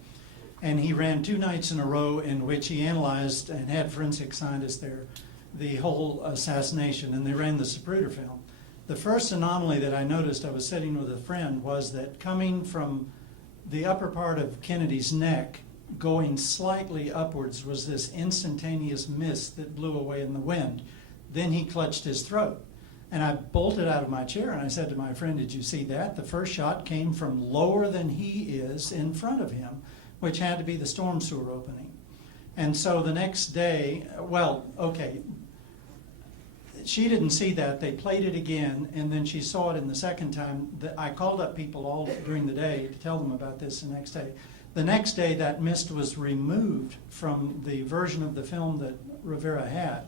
And he ran 2 nights in a row in which he analyzed and had forensic scientists there the whole assassination, and they ran the Zapruder film. The first anomaly that I noticed, I was sitting with a friend, was that coming from the upper part of Kennedy's neck, going slightly upwards, was this instantaneous mist that blew away in the wind. Then he clutched his throat. And I bolted out of my chair and I said to my friend, "Did you see that? The first shot came from lower than he is in front of him, which had to be the storm sewer opening." And so the next day, she didn't see that. They played it again, and then she saw it in the second time. I called up people all during the day to tell them about this the next day. The next day, that mist was removed from the version of the film that Rivera had.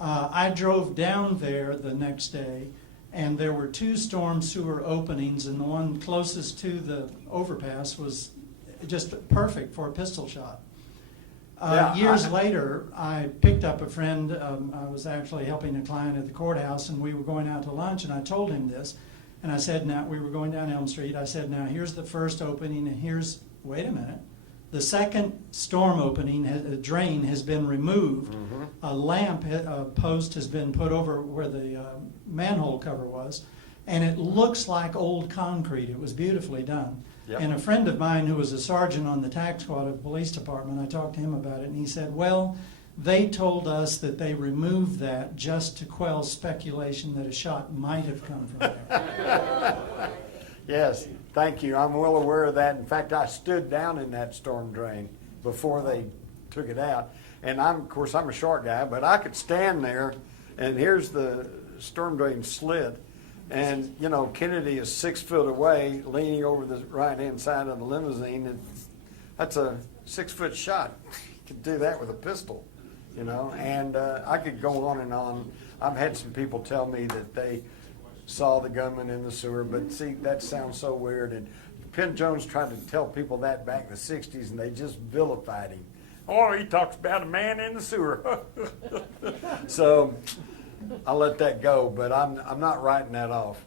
I drove down there the next day, and there were 2 storm sewer openings, and the one closest to the overpass was just perfect for a pistol shot. Years later, I picked up a friend. I was actually helping a client at the courthouse, and we were going out to lunch, and I told him this. And I said, now, we were going down Elm Street. I said, now, here's the first opening, and here's, wait a minute, the second storm opening, a drain has been removed. Mm-hmm. A lamp post has been put over where the manhole cover was, and it looks like old concrete. It was beautifully done. Yep. And a friend of mine who was a sergeant on the tax squad of the police department, I talked to him about it, and he said, well, they told us that they removed that just to quell speculation that a shot might have come from there. Yes, thank you. I'm well aware of that. In fact, I stood down in that storm drain before they took it out. And of course, I'm a short guy, but I could stand there, and here's the storm drain slit. And, Kennedy is 6 foot away, leaning over the right-hand side of the limousine. And that's a 6-foot shot. You could do that with a pistol, And I could go on and on. I've had some people tell me that they saw the gunman in the sewer, but see, that sounds so weird. And Penn Jones tried to tell people that back in the 60s, and they just vilified him. Oh, he talks about a man in the sewer. So I'll let that go, but I'm not writing that off.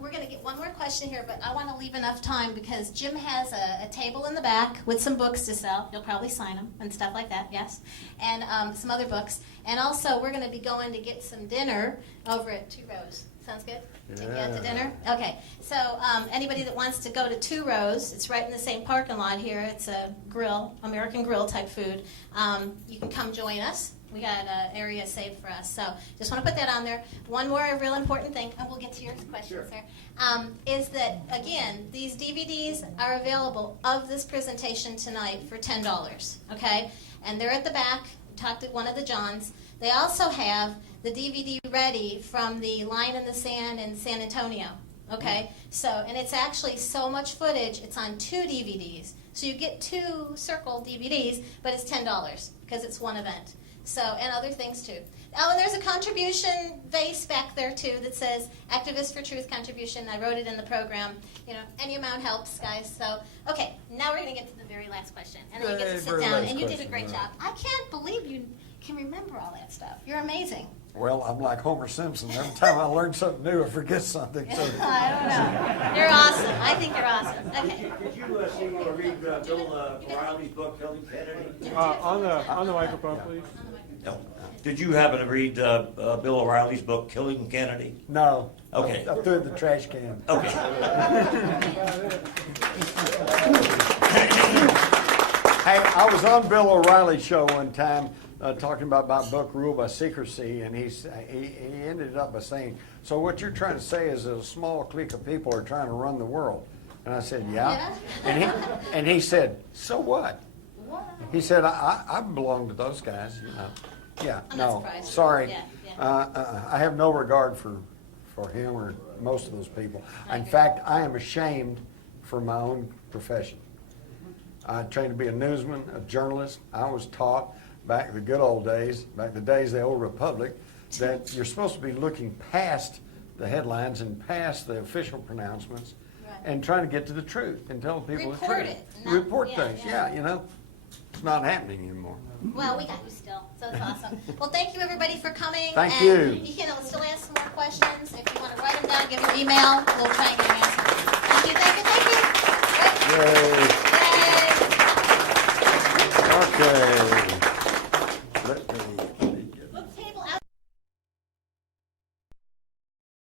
We're going to get one more question here, but I want to leave enough time because Jim has a table in the back with some books to sell. You'll probably sign them and stuff like that, yes, and some other books. And also, we're going to be going to get some dinner over at 2 Rows. Sounds good? Take you out to dinner? Okay. So anybody that wants to go to 2 Rows, it's right in the same parking lot here. It's a grill, American grill type food. You can come join us. We got an area saved for us. So just want to put that on there. One more real important thing, and we'll get to your question, sir, is that, again, these DVDs are available of this presentation tonight for $10, okay? And they're at the back. We talked at one of the Johns. They also have the DVD ready from the Line in the Sand in San Antonio, okay? So, and it's actually so much footage, it's on 2 DVDs. So you get 2 circle DVDs, but it's $10 because it's one event. So, and other things too. Oh, and there's a contribution vase back there too that says Activists for Truth contribution. I wrote it in the program. You know, any amount helps, guys. So, okay, now we're going to get to the very last question. And then you get to sit Very down, last and you did a question, great right. job. I can't believe you can remember all that stuff. You're amazing. Well, I'm like Homer Simpson. Every time I learn something new, I forget something. So. I don't know. You're awesome. I think you're awesome. Okay. Did you see me read Bill O'Reilly's book, Killing Kennedy? On the microphone, please. No. Did you happen to read Bill O'Reilly's book, Killing Kennedy? No. Okay. I threw it in the trash can. Okay. Hey, I was on Bill O'Reilly's show one time talking about my book, Rule by Secrecy, and he ended up by saying, so what you're trying to say is that a small clique of people are trying to run the world. And I said, yeah. And he said, so what? He said, I belong to those guys, you know. Yeah, I'm not no, surprised. sorry. Yeah. I have no regard for him or most of those people. In fact, I am ashamed for my own profession. I trained to be a newsman, a journalist. I was taught back in the good old days, back in the days of the old republic, that you're supposed to be looking past the headlines and past the official pronouncements and trying to get to the truth and tell people the truth. Report things, yeah, you know. It's not happening anymore. Well, we got you still, so it's awesome. Well, thank you everybody for coming. Thank and you. You can still ask some more questions. If you want to write them down, give me an email. We'll try and get an answer. Thank you, thank you, thank you. Great. Yay.